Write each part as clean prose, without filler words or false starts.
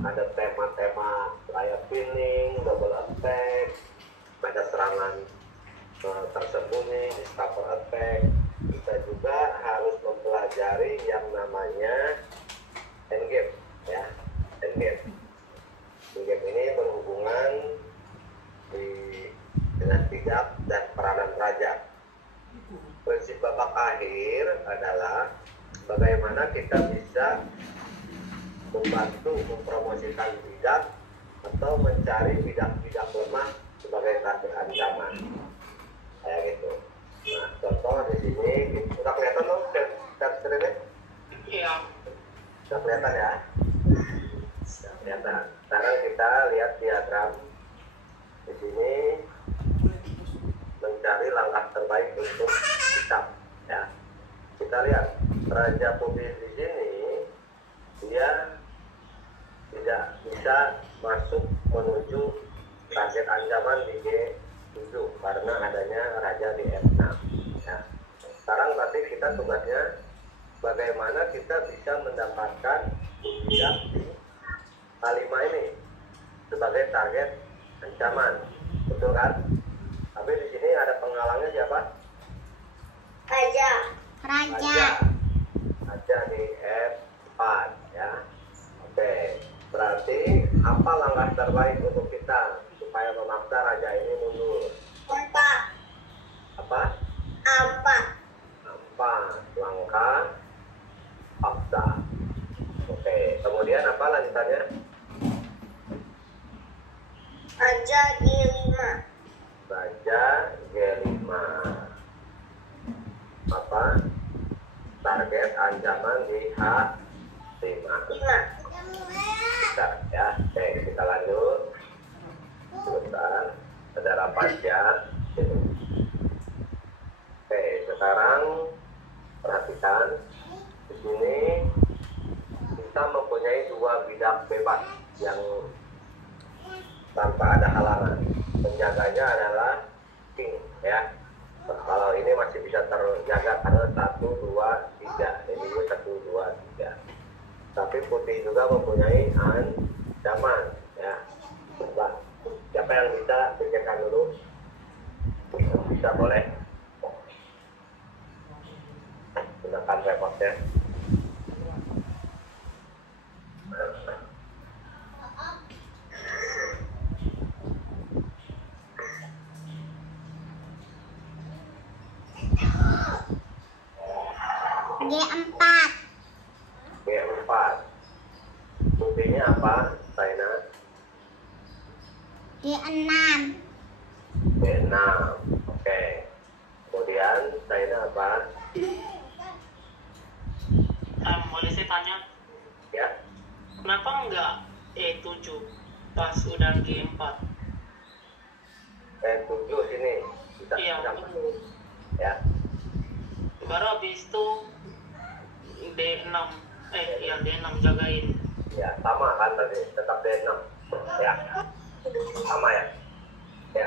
ada tema-tema kayak pinning, double attack, ada serangan tersembunyi, discover attack. Kita juga harus mempelajari yang namanya endgame, ya, endgame. Endgame ini berhubungan dengan bidak dan peranan raja. Prinsip babak akhir adalah bagaimana kita bisa membantu mempromosikan bidak atau mencari bidak-bidak lemah sebagai target ancaman. Kayak gitu. Nah, contoh di sini sudah kelihatan loh screen-nya? Iya. Sudah kelihatan ya? Sudah kelihatan. Sekarang kita lihat diagram di sini, mencari langkah terbaik untuk hitam, ya. Kita lihat Raja Putih di sini dia tidak bisa masuk menuju target ancaman di G7 karena adanya Raja di F6, ya. Sekarang nanti kita tugasnya bagaimana kita bisa mendapatkan bidak di A5 ini sebagai target ancaman, betul kan? Tapi di sini ada penghalangnya siapa? Raja. Raja di F4, ya. Oke, berarti apa langkah terbaik untuk kita supaya memaksa raja ini mundur? Apa? Langkah paksa. Oke, kemudian apa lanjutannya? Raja G5. Raja G5. Apa? Target ancaman di H5. Bisa, ya. Oke, kita lanjut. Sebentar, ada rapat ya. Oke, sekarang perhatikan di sini kita mempunyai dua bidak bebas yang tanpa ada halangan. Penjaganya adalah king, ya. Kalau ini masih bisa terjaga karena 1, 2, 3. Ini 1, 2, 3. Tapi putih juga mempunyai ancaman, ya. Coba, siapa yang bisa pikirkan dulu? Bisa, boleh. Gunakan repotnya. G4. G4. Putihnya apa, Saina? G6. G6. Oke. Kemudian Saina apa? Boleh saya tanya, Ya. kenapa enggak E7 pas udah G4? G7 sini. Bisa Iya. Ya. Baru habis itu D6. Iya D6 jagain. Ya, sama kan tadi, tetap D6. Ya. Sama ya. Ya.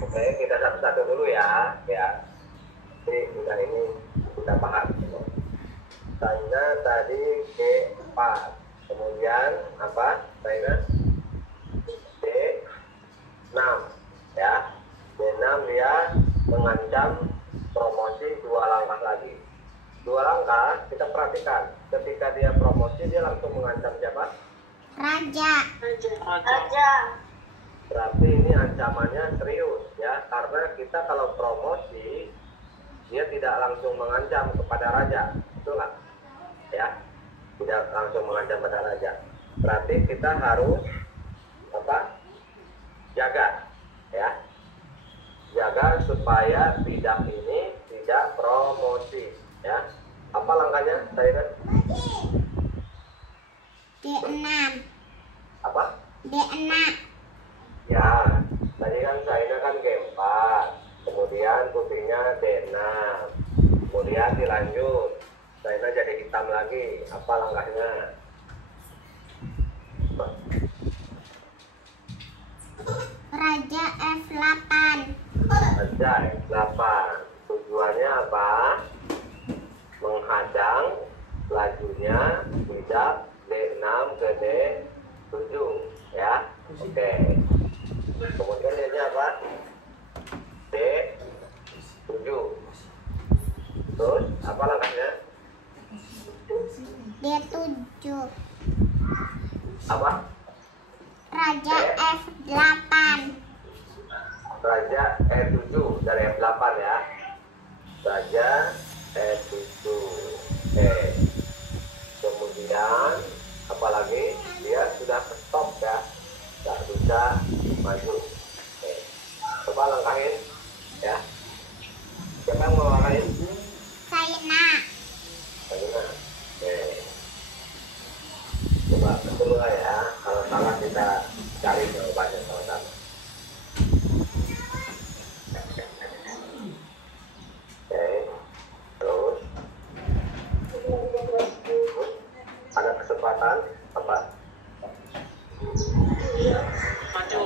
Oke, kita satu-satu dulu ya. Ya. Jadi udah ini kita paham. Saina tadi G4. Kemudian apa? Saina D6. Ya. D6 dia mengancam promosi 2 langkah lagi. 2 langkah kita perhatikan. Ketika dia promosi dia langsung mengancam siapa? Raja. Berarti ini ancamannya serius, ya. Karena kita kalau promosi dia tidak langsung mengancam kepada raja, betul nggak? Ya, tidak langsung mengancam kepada raja. Berarti kita harus apa? Jaga, ya. Jaga supaya bidak ini tidak promosi, ya. Apa langkahnya, Saina? D6. Apa? D6. Ya, tadi kan Saina kan G4, kemudian putihnya D6, kemudian dilanjut, Saina jadi hitam lagi. Apa langkahnya? Raja F8. Raja F8. Tujuannya apa? Menghadang lajunya bidak D6 ke D 7 ya. Oke. Kemudian ini apa? D 7. Terus apa langkahnya? D7. Apa? Raja F8. Raja E7 dari F8 ya. Raja E7. Kemudian apalagi dia sudah stop ya, nggak bisa maju. Coba langkahin ya. Siapa yang mau langkahin? Saina. Saina. Coba betul ya. Kalau salah kita cari jawabannya sama-sama. Terus ada kesempatan apa? Maju.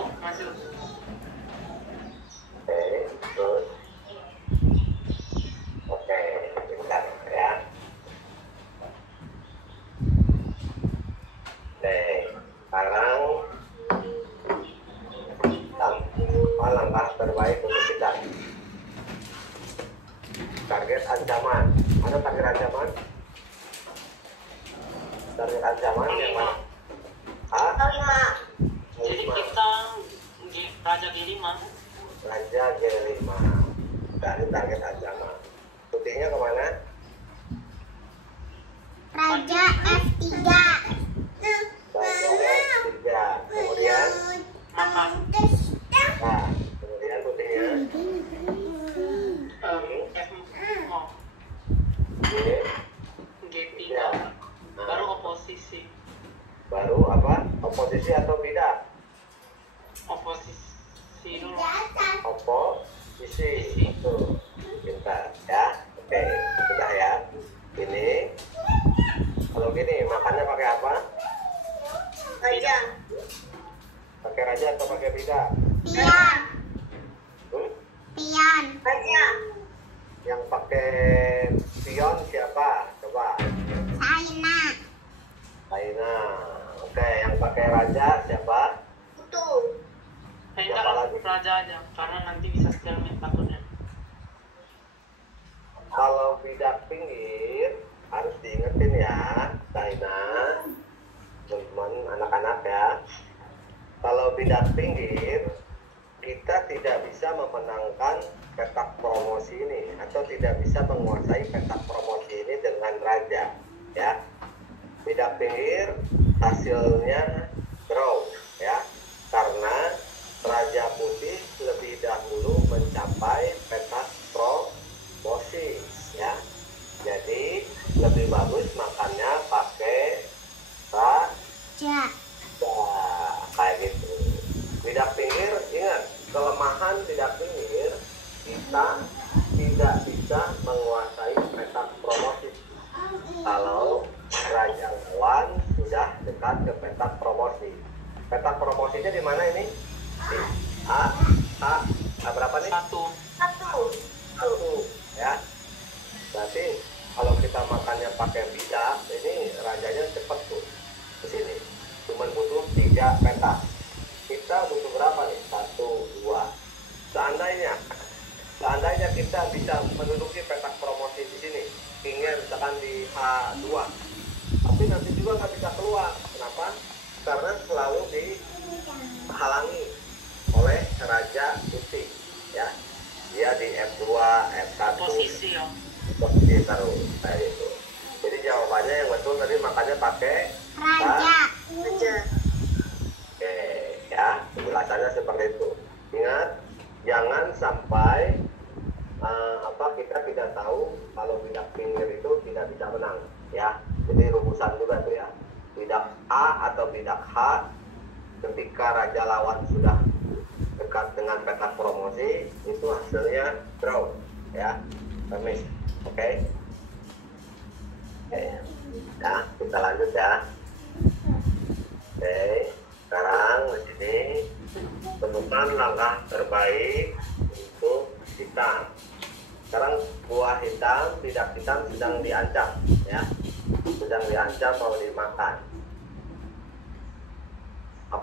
Terus oke, bentar ya. Sekarang apa langkah terbaik untuk kita? Target ancaman. Mana target ancaman? Target ancaman yang mana? Jadi kita Raja G5. Raja G5 dari target ancaman. Putihnya kemana? Raja F3. Raja F3. Kemudian Makan. nah, kemudian putihnya G3. Baru oposisi. baru apa? Oposisi atau tidak? Oposisi dulu. Oposisi. Tuh, pintar ya. Oke, sudah ya. Ini kalau gini makannya pakai apa? Raja. Pakai raja atau pakai bida? Pion. Hmm? Pion. Yang pakai pion siapa? Coba. Saina. Saina. Oke, yang pakai raja siapa? Enggak, Raja aja, karena nanti bisa stalemate takutnya. Kalau bidak pinggir harus diingetin ya, Saina, teman-teman, anak-anak ya. Kalau bidak pinggir, kita tidak bisa memenangkan petak promosi ini atau tidak bisa menguasai petak promosi ini dengan raja, ya. Bidak pinggir hasilnya draw, ya, karena raja putih lebih dahulu mencapai petak promosi, ya. Jadi lebih bagus makannya pakai raja, kayak gitu. Bidak pinggir, ingat, kelemahan bidak pinggir, kita tidak bisa menguasai petak promosi kalau raja lawan sudah dekat ke petak promosi. Petak promosinya di mana ini? Di A berapa nih? Satu. Ya. Berarti kalau kita makannya pakai bidak, ini rajanya cepat tuh ke sini. Cuman butuh 3 petak. Kita butuh berapa nih? 1, 2. Seandainya kita bisa menduduki petak promosi di sini, kingnya misalkan di H2, tapi nanti juga nggak bisa keluar. Kenapa? Karena selalu dihalangi oleh raja putih, ya. Dia di F2, F1. Posisi ya. Posisi taruh kayak itu. Jadi jawabannya yang betul tadi makannya pakai Raja. Oke, ya, penjelasannya seperti itu. Ingat, jangan sampai kita tidak tahu kalau bidak pinggir itu tidak bisa menang, ya. Jadi rumusan juga tuh ya. Bidak A atau bidak H, ketika raja lawan sudah dekat dengan petak promosi, itu hasilnya draw, ya. Remis. Oke. Ya, kita lanjut ya. Oke, sekarang di sini temukan langkah terbaik untuk hitam. Sekarang buah hitam, bidak hitam sedang diancam, ya, sedang diancam mau dimakan.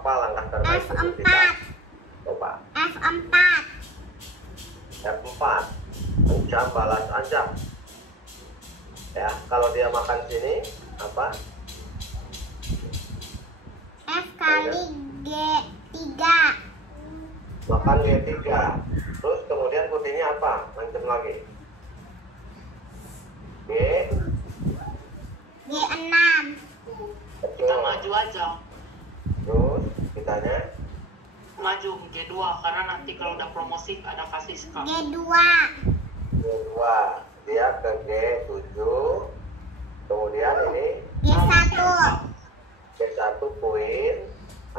Apa langkah terbaik untuk kita? F4. Coba. F4. F4. Ancam balas ancam. Ya, kalau dia makan sini apa? F kali G3. Makan G3. Terus kemudian putihnya apa? Ancam lagi. G. G6. Kita maju aja. Terus kitanya Maju G2 karena nanti kalau udah promosi ada kasih skam. G2. G2. Dia ke G7. Kemudian ini G1. G1 poin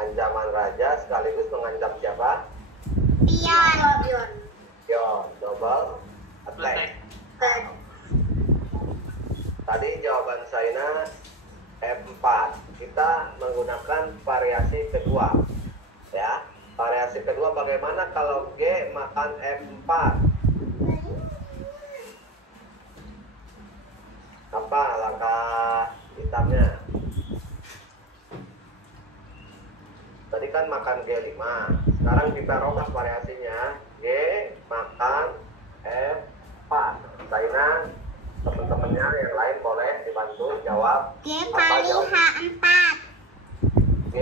ancaman raja sekaligus mengancam siapa? Pion. Pion. Double attack. Tadi jawaban Saina F4. Kita menggunakan variasi kedua. Ya. Variasi kedua bagaimana kalau G makan F4? Apa langkah hitamnya? Tadi kan makan G5. Sekarang kita robah variasinya. G makan F4. Saina, teman-temannya yang lain boleh dibantu jawab. G Apa kali jawab? H4. G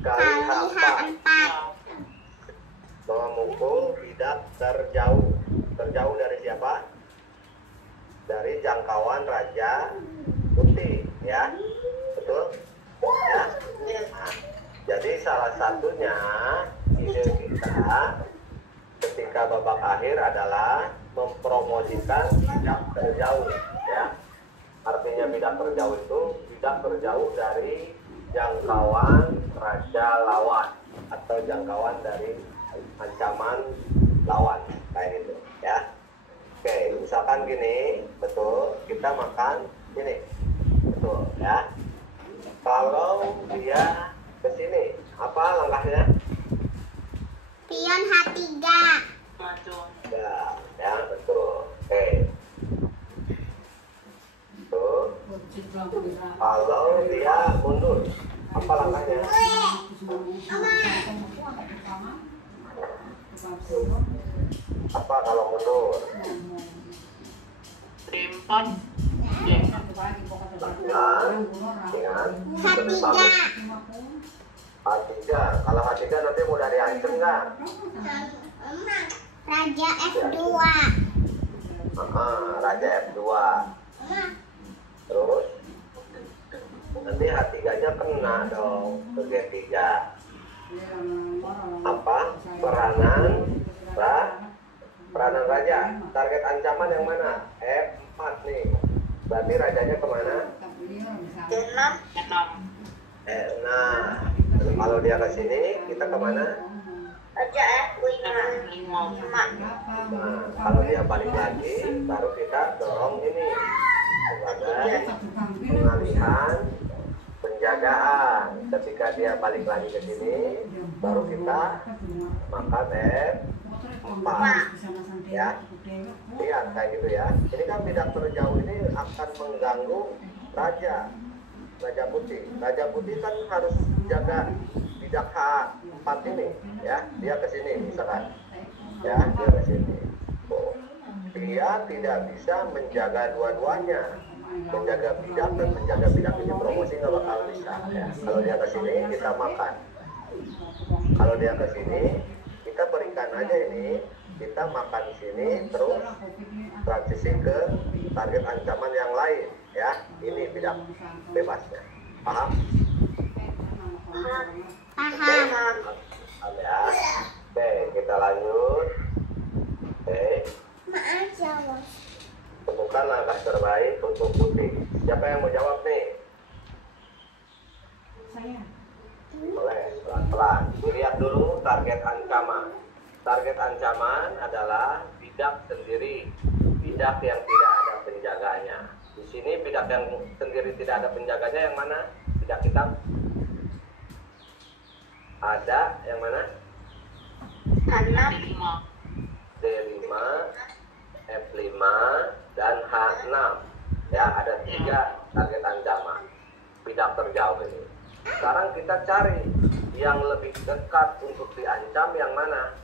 kali H4. H4. Memukul bidak terjauh. Terjauh dari siapa? Dari jangkauan Raja Putih, ya. Betul? Ya. Nah, jadi salah satunya ide kita ketika babak akhir adalah mempromosikan bidak terjauh, ya. Artinya bidak terjauh itu bidak terjauh dari jangkauan raja lawan atau jangkauan dari ancaman lawan, kayak gitu, ya. Oke, misalkan gini, betul, kita makan ini, betul, ya. Kalau dia ke sini, apa langkahnya? Pion H3. Maju. Ya, betul. Oke. Betul. Kalau dia mundur, apa langkahnya? Apa kalau mundur? D4. G. Dengan H3. H3. Kalau H3 nanti mudah diancam nggak? Raja F2. Raja F2. Terus nanti H3-nya kena dong ke G3. Apa? Peranan raja. Target ancaman yang mana? F4 nih. Berarti rajanya kemana? G6. Nah, kalau dia ke sini, kita kemana? Raja F5. Nah, kalau dia balik lagi, baru kita dorong ini sebagai pengalihan penjagaan. Ketika dia balik lagi ke sini, baru kita makan F4. Ya, lihat kayak gitu ya. Ini kan bidak terjauh ini akan mengganggu Raja Putih. Raja Putih kan harus jaga bidak H4 ini, ya. Dia ke sini misalkan, ya, dia ke sini. Dia tidak bisa menjaga dua-duanya, menjaga bidak dan menjaga bidak ini promosi nggak bakal bisa. Ya. Kalau dia ke sini kita makan. Kalau dia ke sini kita berikan aja ini, kita makan di sini terus transisi ke target ancaman yang lain, ya. Ini bidak bebasnya. Paham? Paham. Ya. Oke, kita lanjut. Oke. Temukan langkah terbaik untuk putih. Siapa yang mau jawab nih? Boleh, pelan-pelan. Dilihat dulu target ancaman. Target ancaman adalah bidak sendiri, bidak yang tidak ada penjaganya. Di sini bidak yang sendiri tidak ada penjaganya yang mana? Bidak hitam. Ada yang mana? D5. D5, F5, dan H6. Ya, ada 3 target ancaman bidak terjauh ini. Sekarang kita cari yang lebih dekat untuk diancam yang mana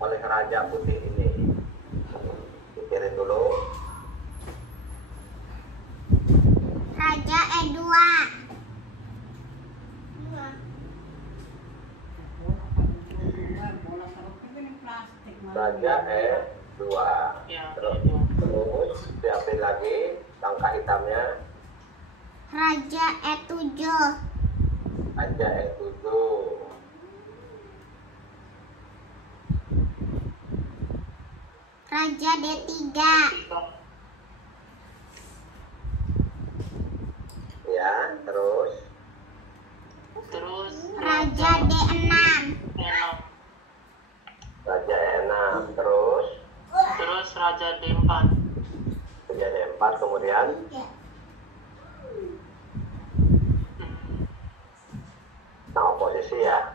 oleh Raja Putih ini? Pikirin dulu. Raja Edua. Raja E2. Ya, Terus diambil lagi langkah hitamnya. Raja E7. Raja E7. Raja D3. Ya, terus terus Raja D6. 6, Raja E6. Terus Raja D4. Raja D4. Kemudian nah, oposisi ya.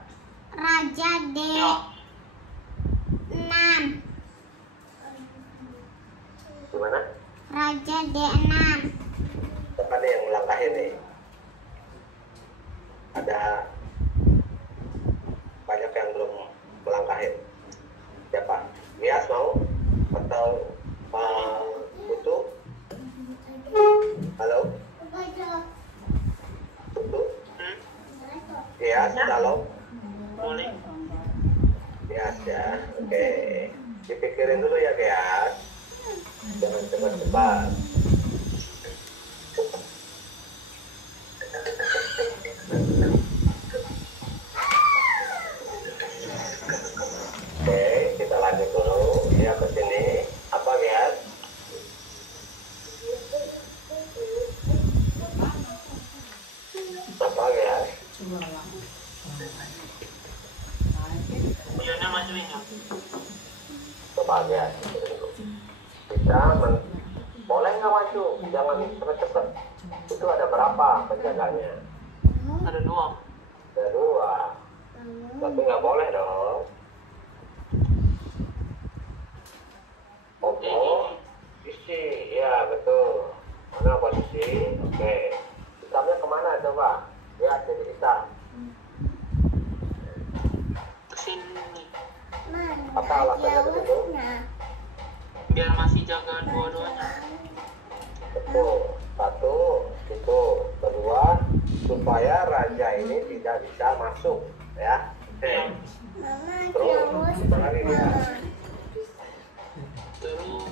Raja D6. Gimana? Raja D6. Siapa nih yang melangkah ini? Ada banyak yang belum melangkahin. Siapa? Nias mau? Atau Pak Putu? Halo? Putu? Nias, halo? Boleh. Nias ya, oke. Dipikirin dulu ya Nias. Jangan cepat-cepat. Oke, kita lanjut dulu. Ya, ke sini. Apa, Nias? Apa, Nias? Pionnya majuin ya. Coba, Nias. Bisa boleh nggak maju? Jangan cepet-cepet. Itu ada berapa penjaganya? Ada 2. Ada 2. Tapi nggak boleh dong. Posisi, ya betul. Mana posisi? Oke. Hitamnya kemana coba? Ya, jadi hitam. Kesini. Apa alasannya begitu? Biar masih jaga dua-duanya. Betul. Satu, itu. Kedua, supaya raja ini tidak bisa masuk. Ya. Oke. Terus, apa lagi ya? Terus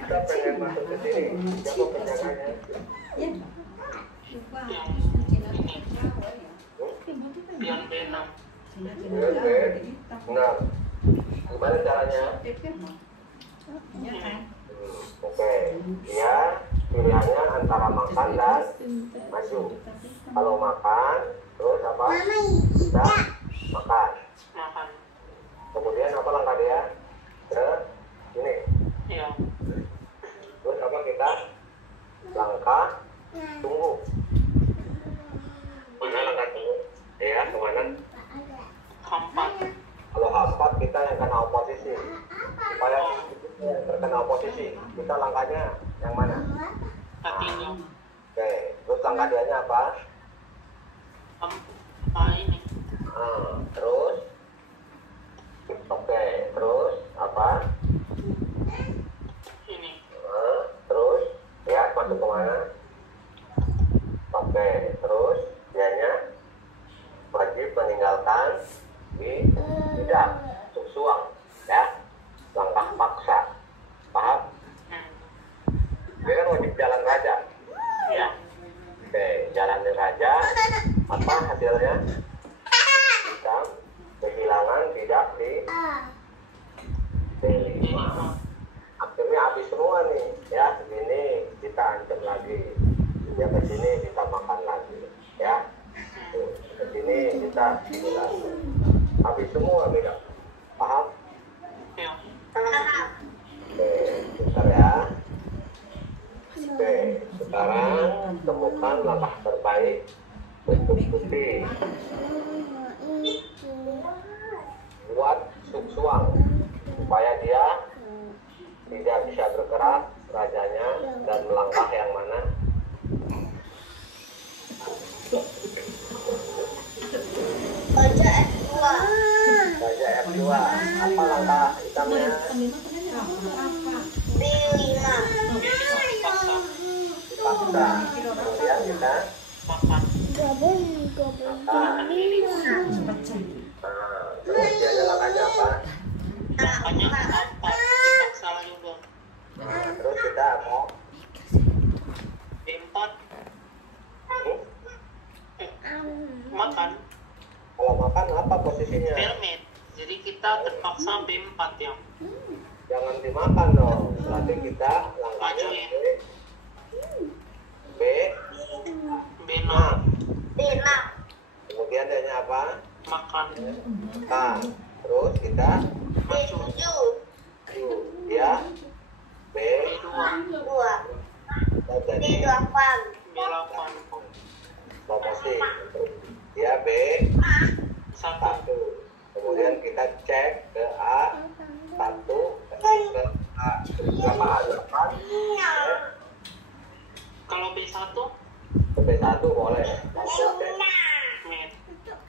Kita pengen masuk ke sini. Siapa penjaganya? yang ini. Pion B6. Oke. Nah, gimana caranya? Oke, dia pilihannya antara makan dan maju. Kalau makan, terus apa? Kita makan. Makan. Kemudian apa langkah dia? Ke sini. Ya. Terus apa kita? Langkah tunggu. Mana langkah tunggu? Ya, kemana? Hampat. Kalau hampat kita yang kena oposisi. Supaya terkena oposisi, kita langkahnya yang mana? K3. Oke, terus langkah dianya apa? Ini. Terus oke, terus apa? Ini. Terus ya masuk kemana? Oke, terus dianya wajib meninggalkan di tidak suang ya, langkah paksa, paham? Dia kan wajib jalan raja. Ya. Oke, jalannya raja, apa hasilnya? Kita kehilangan tidak di akhirnya habis semua nih ya. Segini kita ancam lagi ya, ke sini kita makan lagi ya, ke sini kita ini lagi, habis semua tidak paham? Ya. Oke, bentar ya. Oke, sekarang temukan langkah terbaik untuk putih. Buat suksuang supaya dia tidak bisa bergerak rajanya dan melangkah yang mana? bisa. Kemudian kita makan. makan. Terus dia ada langkahnya apa? Makanya 4 dipaksa lagi udah. Terus kita apa? B4 makan Kalau makan apa posisinya? ferment. Jadi kita terpaksa B4 ya. Jangan dimakan dong. Berarti kita langkahnya Maju ya. B, B6 kemudian dia apa? makan. Nah, terus kita Maju dia B, B2 kita jadi B8 promosi. Dia B 1 satu. Kemudian kita cek ke A 1 ke A berapa A 8. kalau B1 Ke B1 boleh. Langsung cek. med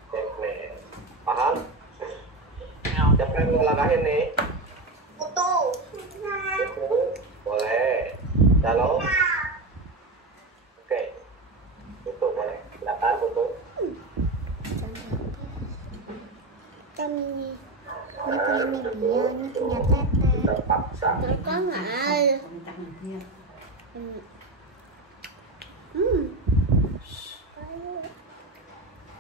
Cek nih. Paham? ya. Siapa yang mau langkahin nih? Itu boleh. Kalau oke, itu boleh. Silakan untuk terpaksa.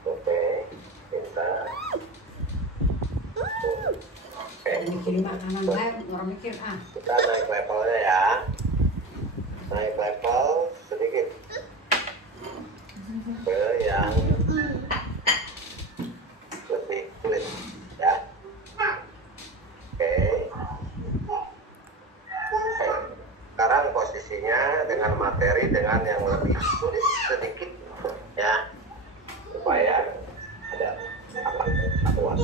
Oke, kita Mikirin makanan lain, orang mikir kita naik levelnya ya. Naik level sedikit ke yang lebih sulit ya. Oke. Sekarang posisinya dengan materi dengan yang lebih sulit sedikit ya, supaya ada pengetahuan.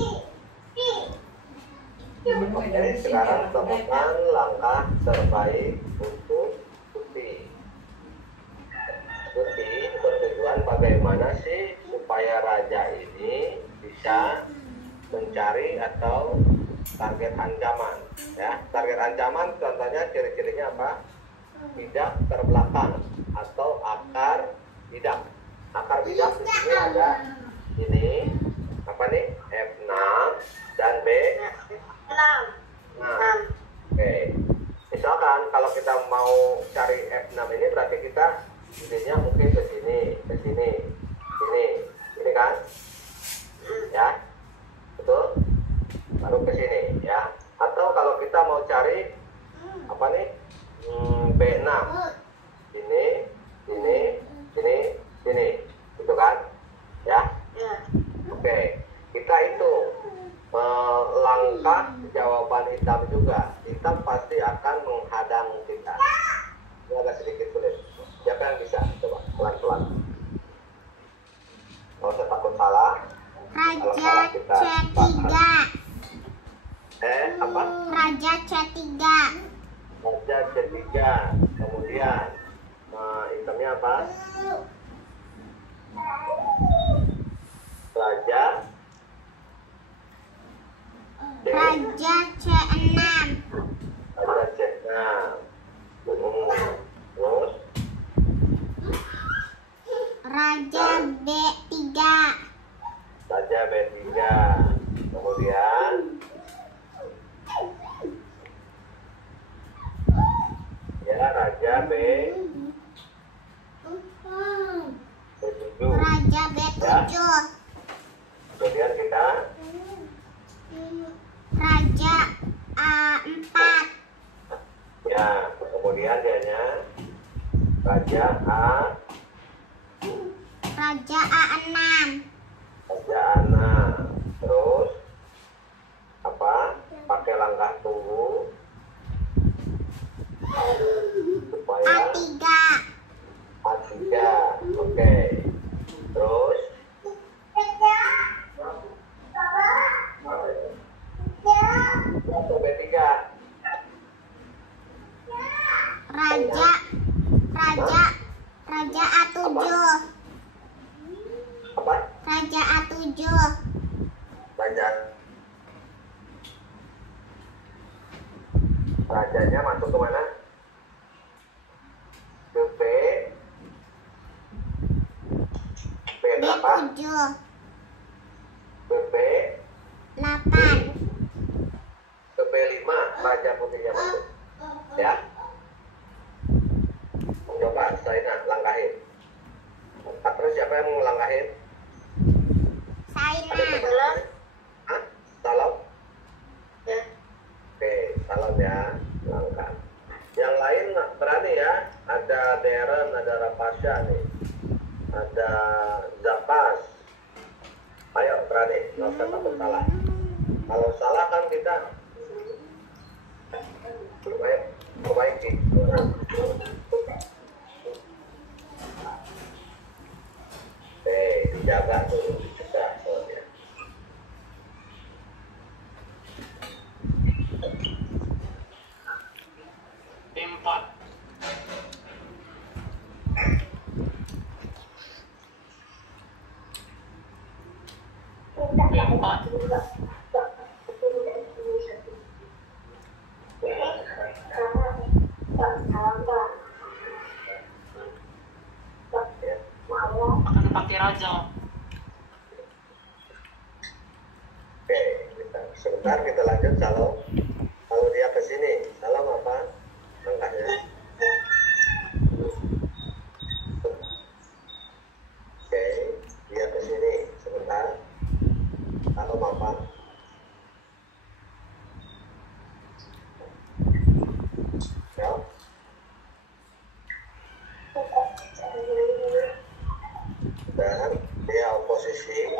Oke, sekarang temukan langkah terbaik untuk Tuti. Tuti bertujuan bagaimana sih supaya raja ini bisa mencari atau target ancaman. Ya, target ancaman contohnya ciri-cirinya apa? Bidak terbelakang atau akar bidak. Akar bidak di sini ada ini apa nih? F6 dan B. Nah, oke. Misalkan kalau kita mau cari F6 ini berarti kita idenya mungkin ke sini, ini kan? Ya, betul? Baru ke sini, ya. Atau kalau kita mau cari apa nih? B6. Sini, gitu kan? Ya. Oke, kita hitung langkah jawaban hitam juga. Hitam pasti akan menghadang kita. Ini agak sedikit sulit. Siapa yang bisa? Coba pelan-pelan. Kalau saya takut salah. Kalau salah kita C3. apa? Raja C3. Raja C3. Kemudian hitamnya apa? Raja Raja C6. Raja C6. Terus Raja B3. Raja B3. Kemudian ya Raja B7. Raja B7. Kemudian kita Raja A4. ya, kemudian dianya Raja A. Raja A6. Raja A6. Terus apa? Pakai langkah tunggu supaya A3. A3. Oke. Terus B3. Raja A7. Apa? Raja A7. Rajanya masuk ke mana? Ke B berapa? B7 BP 8 BP5 raja putihnya masuk. Ya. Coba Saina langkahin. Terus siapa yang mau langkahin? Ada Saina teman? Hah? Salam? Ya. Oke, salam ya. Langkah. Yang lain berani ya. Ada Deren, ada Rapasya nih. Ada Zapas. Ayo berani, nggak usah takut salah. Kalau salah kan kita perbaiki. Dijaga tuh bisa soalnya. B4. Akan pakai raja. Oke, sebentar kita lanjut. Kalau dia ke sini, salam apa langkahnya? Oke, dia ke sini sebentar. Salam apa? Ya. Dan dia oposisi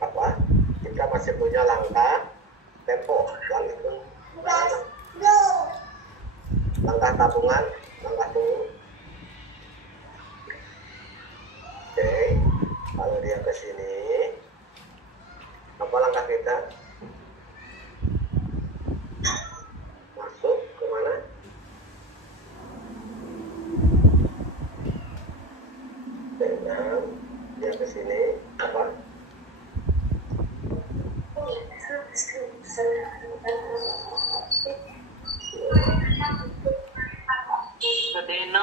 apa? Kita masih punya langkah tempo, langkah tabungan, langkah tunggu. Oke, kalau dia ke sini, apa langkah kita? Masuk kemana? Dan dia ke sini, apa? Ke D6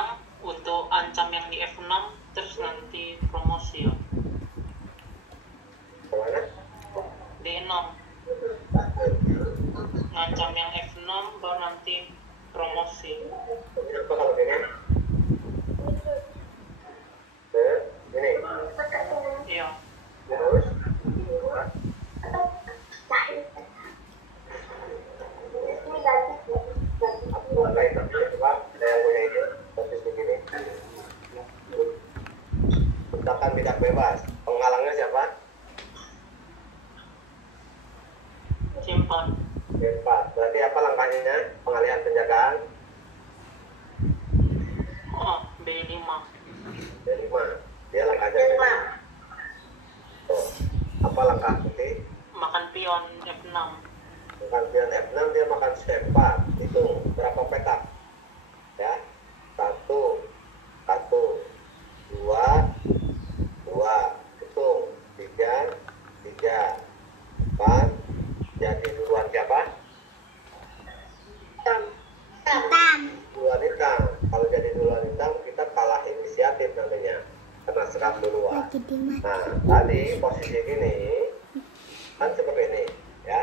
untuk ancam yang di F6, terus nanti promosi ya. Kemana? D6 ngancam yang F6 baru nanti promosi. Ini apa kalau ini? Ini. Iya. Terus? Apa itu? Coba, ada yang punya ide persis begini. Ciptakan bidak bebas. Penghalangnya siapa? Simpan. Empat. Berarti apa langkahnya? Pengalihan penjagaan. Oh, B5. B5. Dia langkahnya B5. Tuh. Apa langkah putih? Makan pion F6. Makan pion F6, dia makan C4. Hitung berapa petak? Ya. 1, 2, 2. Hitung 3, 4. Jadi duluan siapa? hitam Duluan hitam. Kalau jadi duluan hitam, kita kalah inisiatif namanya. Karena serang duluan. lagi di mana? Nah, tadi posisi gini kan seperti ini, ya.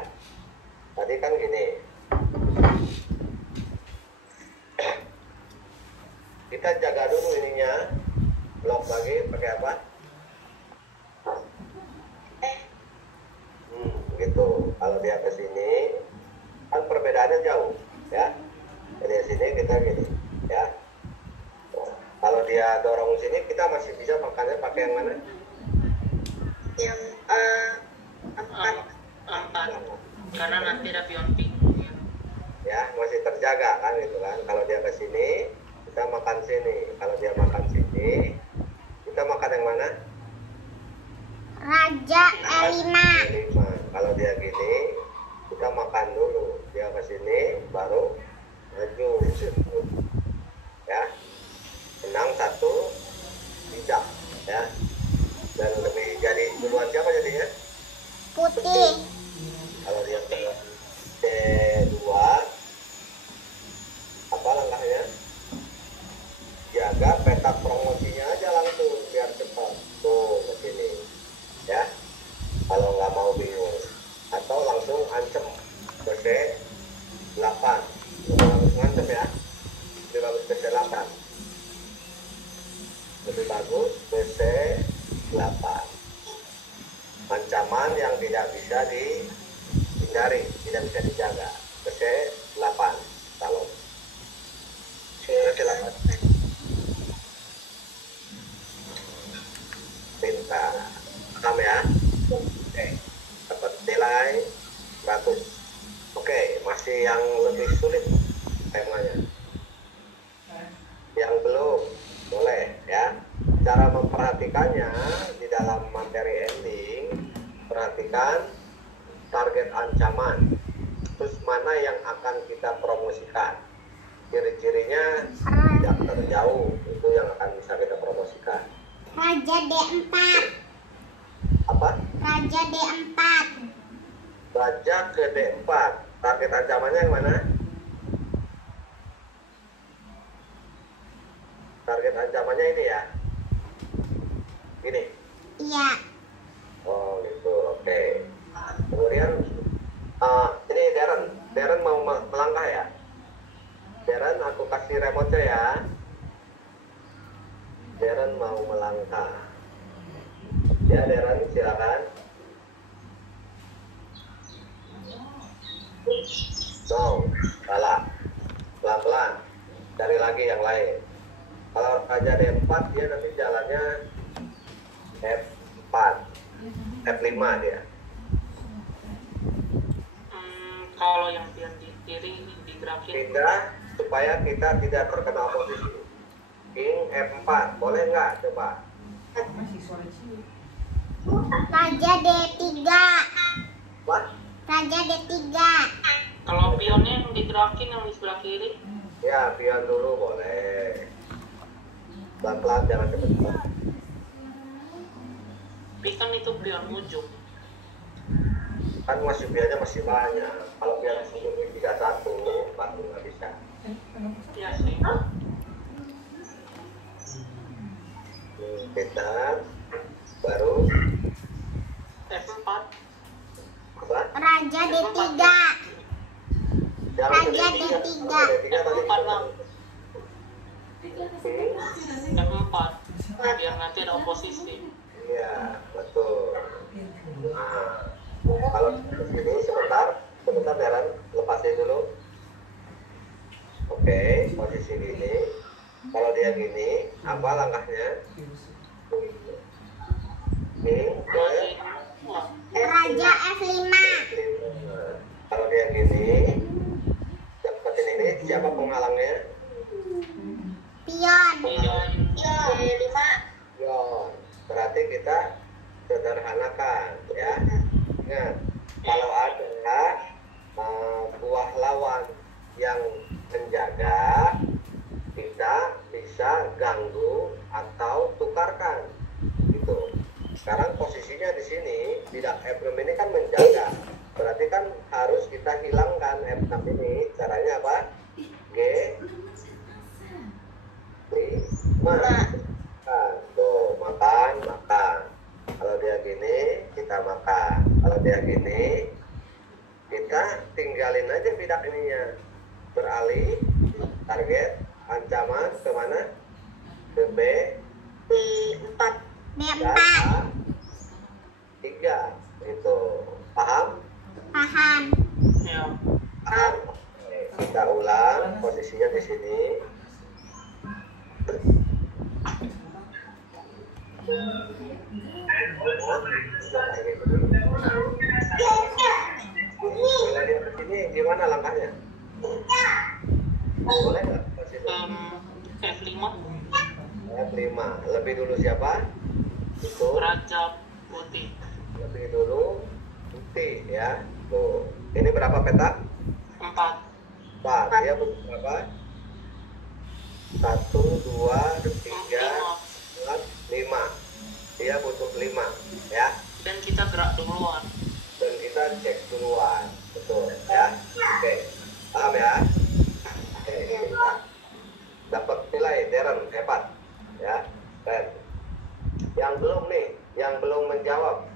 Tadi kan gini. Kita jaga dulu ininya. Blok lagi pakai apa? Begitu. Kalau dia ke sini, kan perbedaannya jauh, ya. Dari sini kita gini, ya. Kalau dia dorong sini, kita masih bisa makannya pakai yang mana? Yang 4. Karena nanti ada pion pink. Ya, masih terjaga kan gitu kan. Kalau dia ke sini, kita makan sini. Kalau dia makan sini, kita makan yang mana? Raja E5 5. Kalau dia gini, kita makan dulu. Dia ke sini, baru maju. Ya, menang 1, tidak. Ya, dan lebih jadi duluan siapa jadinya? putih Kalau dia ke D2, apa langkahnya? Jaga petak promosinya aja langsung. lebih bagus BC 8. Ancaman yang tidak bisa dihindari, tidak bisa dijaga. BC 8. Salam. Silakan. Pintar. Paham ya? Oke. Dapat nilai 100. Oke, masih yang lebih sulit temanya. Yang belum, boleh ya. Cara memperhatikannya di dalam materi ending, perhatikan target ancaman. Terus mana yang akan kita promosikan. Ciri-cirinya tidak terjauh, itu yang akan bisa kita promosikan. Raja D4. Apa? Raja D4. Raja ke D4. Target ancamannya yang mana? Target ancamannya ini ya? Ini? Iya. Oh gitu, oke. Kemudian, ini Darren mau melangkah ya? Darren, aku kasih remote ya. Darren mau melangkah. Ya Darren, silakan. No, salah. Pelan-pelan. Cari lagi yang lain. Kalau Raja D4 dia nanti jalannya F4, F5 dia. Kalau yang pion di kiri digerakin. Pindah supaya kita tidak terkena oposisi. King F4, boleh nggak? Coba. Masih suara cilik. Raja D3. What? Raja D3. Kalau pionnya yang digerakin yang di sebelah kiri. Ya, pion dulu boleh. Pelan-pelan, jangan cepet-cepet. Tapi kan itu pion ujung. Kan masih pionnya masih banyak. Kalau pion ujung 31, baru nggak bisa. Iya sih. Pintar. Baru. F4. Apa? Raja D3. Jangan Raja D3. D3. D3 tadi. F4 lah. Hmm. F4. Biar nanti ada oposisi. Iya, betul. Nah, kalau sini sebentar Darren, lepasin dulu. Oke, posisi gini. Kalau dia gini, apa langkahnya? Ini, Raja F5. kalau dia gini, dapetin ini, siapa penghalangnya? Pion. Pion. Pion. Berarti kita sederhanakan, ya. Ingat, kalau ada buah lawan yang menjaga, kita bisa ganggu atau tukarkan, gitu. Sekarang posisinya di sini, tidak F6 ini kan menjaga, berarti kan harus kita hilangkan F6 ini. Caranya apa? G 5. Tuh, makan. Kalau dia gini, kita makan. Kalau dia gini, kita tinggalin aja bidak ininya. Beralih, target, ancaman kemana? Ke B4. D4. 3. Itu. Paham? Paham. Ya. Paham? Oke, kita ulang posisinya di sini. Bila dia ke sini gimana langkahnya? Boleh nggak? F5. F5. Lebih dulu siapa? Itu. Raja putih. Lebih dulu putih ya. Tuh. Ini berapa petak? 4. 4. Dia butuh berapa? 1, 2, 3, 4, 5. Dia butuh 5 ya. Dan kita gerak duluan. Dan kita cek duluan. Betul ya. Oke. Paham ya? Oke, ini kita dapat nilai Darren hebat ya. Keren. Yang belum nih, yang belum menjawab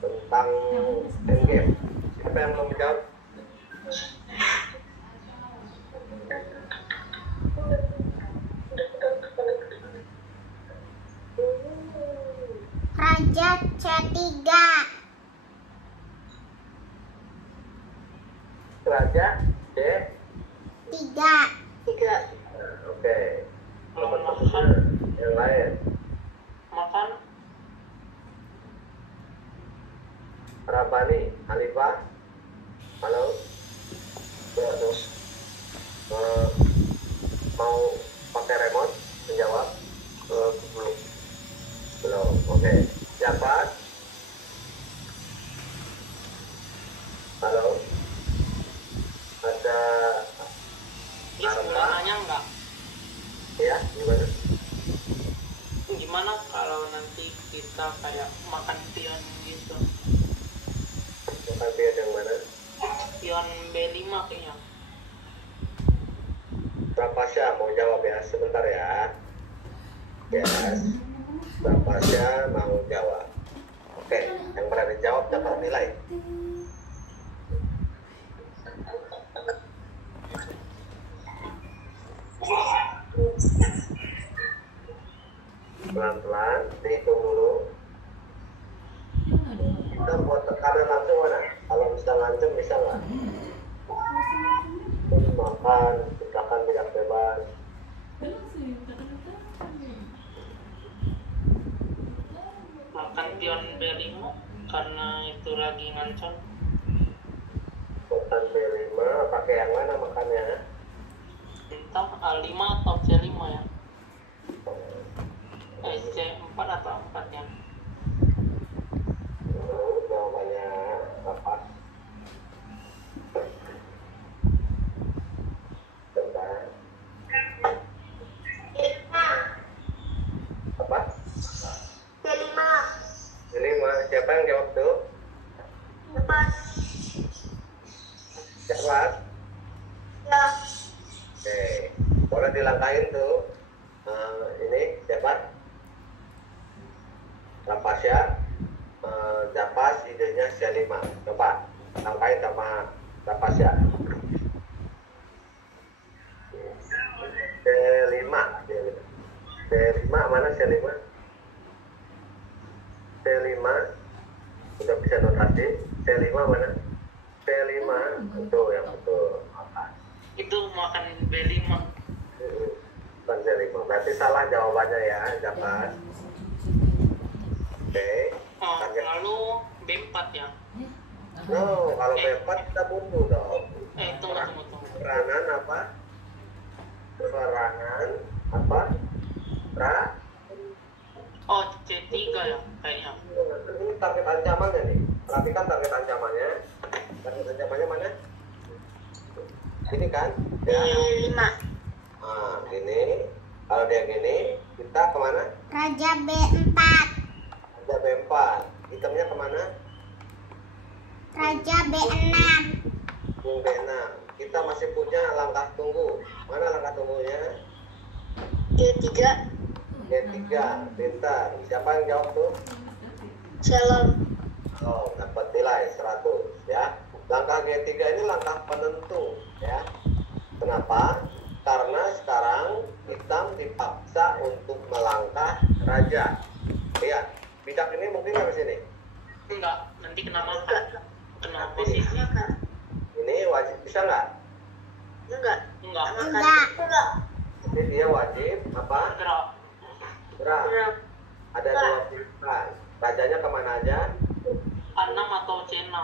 tentang endgame. Siapa yang belum menjawab? Raja C3. Raja C 3. Oke. Kalau Nomor makan, yang lain. makan, Rabani, Alifah. Halo. Terus mau pakai remote menjawab? Belum. Belum. Oke. Siapa? Halo. Ada ya sebelah nanya enggak? ya gimana? Gimana kalau nanti kita kayak makan pion gitu? Makan pion yang mana? Pion B5 kayaknya. Rapasya mau jawab ya, sebentar ya. Yes. Rapasya mau jawab. Oke, yang berani jawab dapat nilai. Pelan-pelan, dihitung dulu. Kita buat tekanan langsung mana? Kalau bisa langsung bisa nggak? Makan, ciptakan tidak bebas. Makan pion B5 karena itu lagi ngancam. Makan B5, pakai yang mana makannya? Entah A5 atau C5 ya. C4 atau 4 ya. Jawabannya apa? Bentar. Apa? Kelima. Siapa yang jawab tuh? Cepat. Oke. Boleh dilangkahin tuh. Ini siapa? Rapasya. Japas idenya C5. Coba langkahin sama Rapasya. C5. C5 mana C5? C5 udah bisa notasi. C5 mana? C5 itu yang betul. Itu makan B5. Bukan C5. Berarti salah jawabannya ya, Japas. Oke. Lalu B4 ya. No, kalau B4 kita buntu dong. Tunggu. Peranan apa? Peranan apa? Oh, C3 ya kayaknya. Ini target ancamannya nih. Perhatikan target ancamannya. Target ancamannya mana? Ini kan? Ya. Nah, gini. Kalau dia gini, kita kemana? Raja B4. Raja B4. Hitamnya kemana? Raja B6. B6. Kita masih punya langkah tunggu. Mana langkah tunggunya? D3. G3. Pintar. Siapa yang jawab tuh? Shalom. Oh, dapat nilai 100 ya. Langkah G3 ini langkah penentu ya. Kenapa? Karena sekarang hitam dipaksa untuk melangkah raja. Lihat, bidak ini mungkin nggak ke sini. Enggak, nanti kena makan. Kena posisi. Ini wajib bisa nggak? Enggak. Jadi dia wajib apa? Gerak. Gerak. Ada dua pilihan. Rajanya kemana aja? A6 atau C6.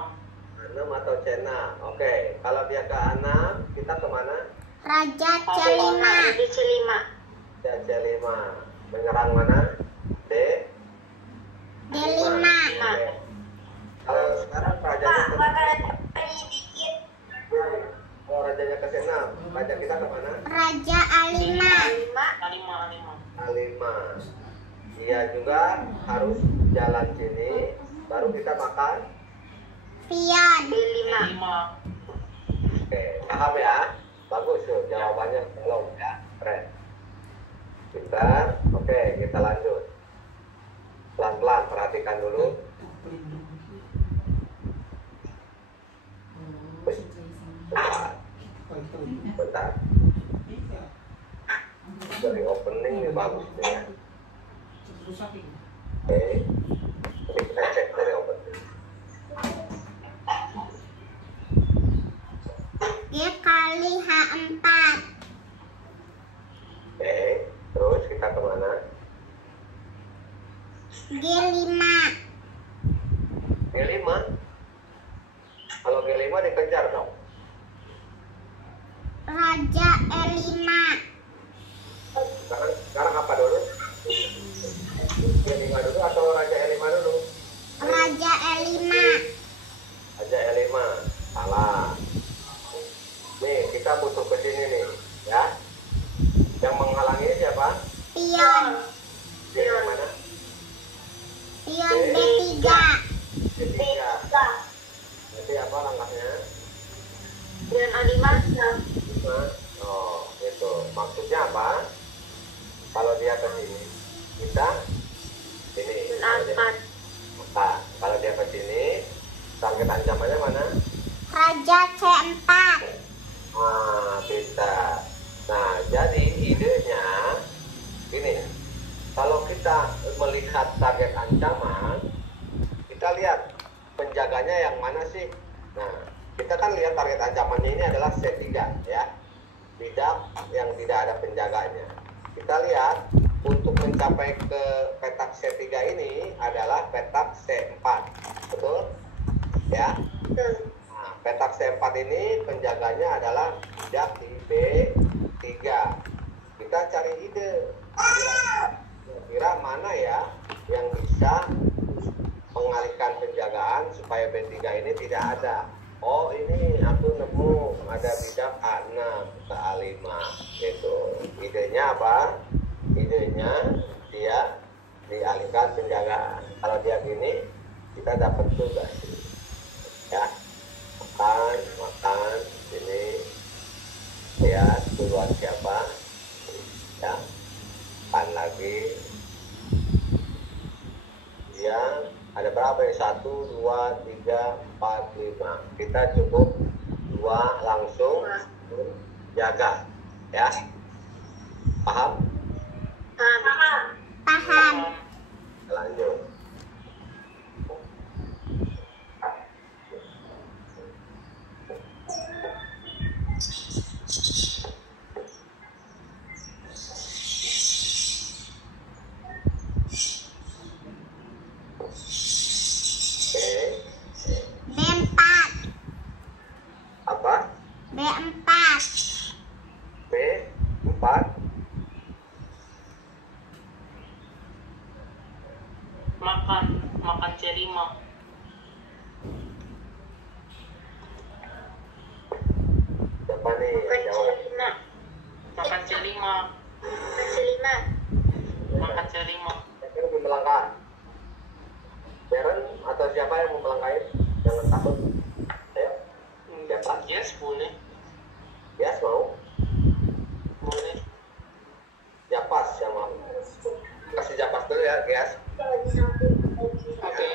A6 atau C6. Oke, kalau dia ke A6, kita kemana? Raja C5. Ya, C5. Menyerang mana? D. D5. Oke. Kalau sekarang rajanya ke kalau rajanya ke C6, raja kita kemana? Raja A5. A5. A5. Dia juga harus jalan sini, baru kita makan Pion. B5. Oke, paham ya? Bagus tuh jawabannya, belum ya? Keren. Pintar. Oke, kita lanjut. Pelan-pelan perhatikan dulu. Bentar. Dari opening ini bagus nih ya. Oke. kali H4. Oke, terus kita kemana? G5. G5. Kalau G5 dikejar dong. Raja E5. Sekarang apa dulu? G5 dulu atau Raja E5 dulu? Raja E5. Raja E5. Salah. Nih, kita butuh ke sini nih, ya. Yang menghalangi siapa? Pion. Pion mana? Pion B3. D3. Nanti apa langkahnya? Pion A5. 5. Oh, itu. Maksudnya apa? Kalau dia ke sini, kita ini. Maka kalau dia ke sini, target ancamannya mana? Raja C4. Ah, bisa. Nah, jadi idenya ini. Kalau kita melihat target ancaman, kita lihat penjaganya yang mana sih? Nah, kita kan lihat target ancamannya ini adalah C3 ya. Bidak yang tidak ada penjaganya. Kita lihat untuk mencapai ke petak C3 ini adalah petak C4. Betul? Ya. Nah, petak C4 ini penjaganya adalah bidak di B3. Kita cari ide. Kira-kira mana ya yang bisa mengalihkan penjagaan supaya B3 ini tidak ada. Oh, ini aku nemu ada bidak A6 ke A5 gitu. Idenya apa? Idenya dia dialihkan penjagaan. Kalau dia gini, kita dapat tugas ya, makan sini, lihat duluan siapa ya, makan lagi. Dia ada berapa ya? 1, 2, 3, 4, 5. Kita cukup 2 langsung jaga ya. Paham? Paham. Lanjut. B4. Apa? B4. B4. Makan C5. Siapa nih yang jawab? Makan C5. Makan C5. Siapa yang mau melangkah? Darren atau siapa yang mau melangkahin? Jangan takut. Ayo. Siapa? Yes, boleh. Yes, mau? Boleh. Japas yang mau. Kasih Japas dulu ya, guys. Oke.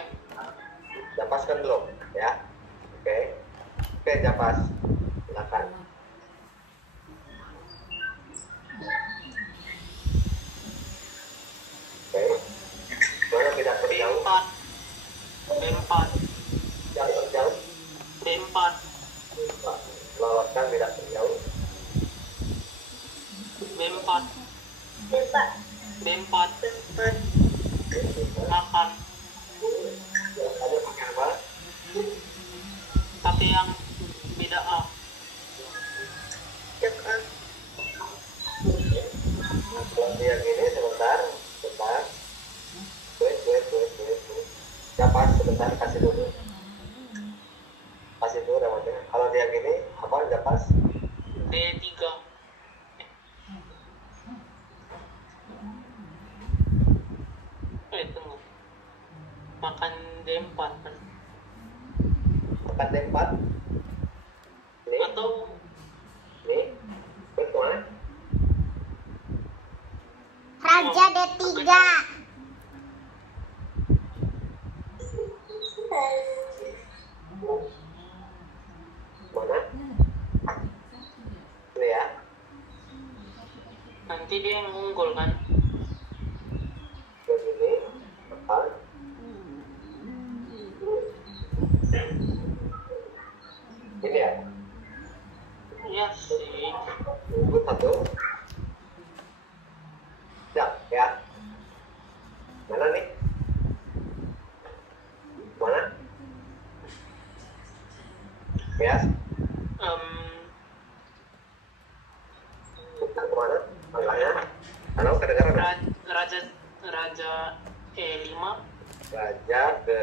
Japas kan belum, ya? Oke. Oke, Japas. Silakan. Oke. Mana tidak terjauh? B4. Yang terjauh? B4. Loloskan tidak terjauh. B4. B4. Makan. Kamu pakai apa? Tapi yang beda A. Kalau dia gini sebentar. Wait. Japas sebentar, kasih dulu remote-nya. Kalau dia gini, apa Japas? D3. Tunggu. Makan D4 kan? Makan D4. Ini, Atau ini, kemana? Raja D3. Mana? Ini ya. nanti dia yang unggul kan? Begini, makan. Ini ya. Iya sih. Ya. Mana nih? Mana? Ya. Kemana? Angkanya? Halo, kedengaran? Raja Raja E5. Raja ke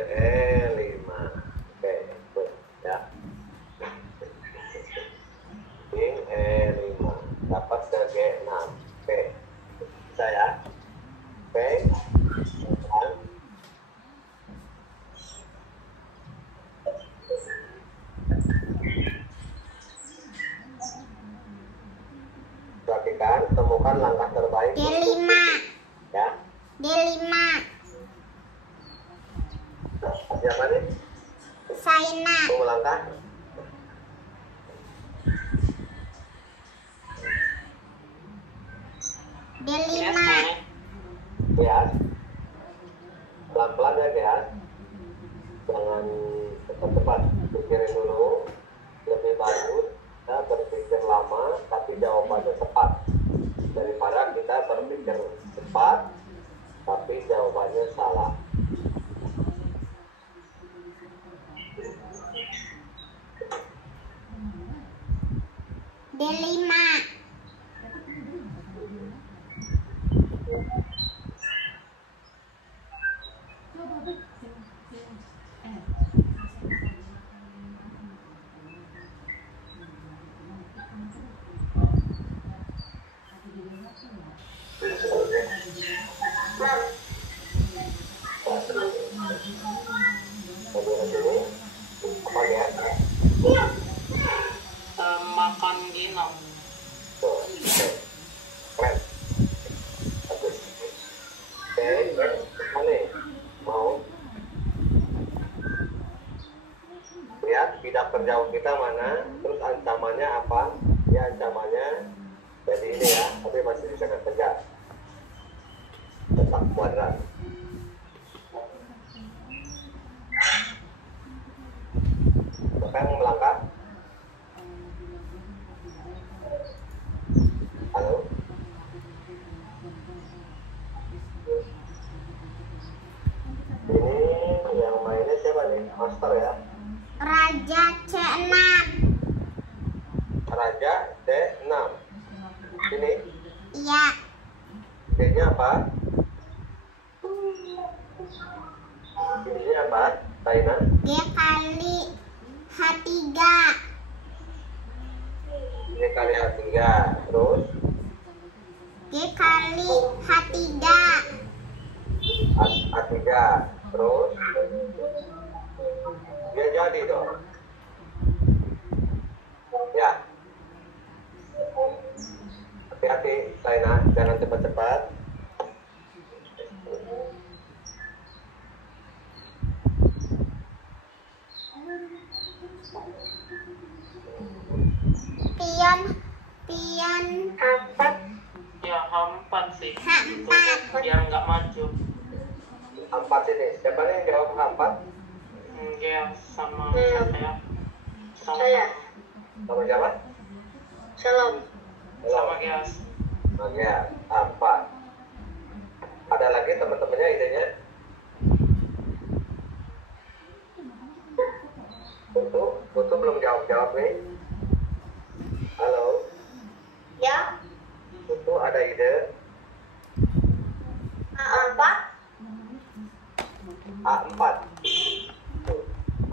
E5. Oke, tuh, ya. King E5 dapat ke G6. Oke. Bisa ya? Oke. Dan perhatikan, temukan langkah terbaik D5. ya. D5. Siapa nih? Saina. Tunggu langkah. Yes, D5. boleh. Ya. Pelan-pelan ya. Jangan cepat-cepat. Pikirin dulu. Lebih bagus kita berpikir lama tapi jawabannya tepat daripada kita berpikir cepat tapi jawabannya salah. D5. Apa ya? Makan ginang. Tuh, oke. Keren. Bagus. Oke, mana nih? Mau lihat tidak terjauh kita mana, terus ancamannya apa? Ya ancamannya jadi ini ya, tapi masih bisa kerja. Tetap kuadrat. Siapa yang mau melangkah? Halo? Ini yang mainnya siapa nih? Master ya? Raja C6. Raja D6. Ini Iya. D-nya apa? Ininya apa? Saina? G kali H3. Ini kali H3. Terus G kali H3. A3. Terus dia jadi dong. Ya. Hati-hati, Saina. Jangan cepat-cepat. Pion. Pion. Ya H4 sih. H4. Biar nggak maju. 4 ini. Siapa nih yang jawab 4? Ya sama siapa ya? Sama Sama siapa? sama Halo. Gias. Ya, 4. Ada lagi teman-temannya idenya? Putu belum jawab nih. Halo. Ya. Putu ada ide? A4. A4.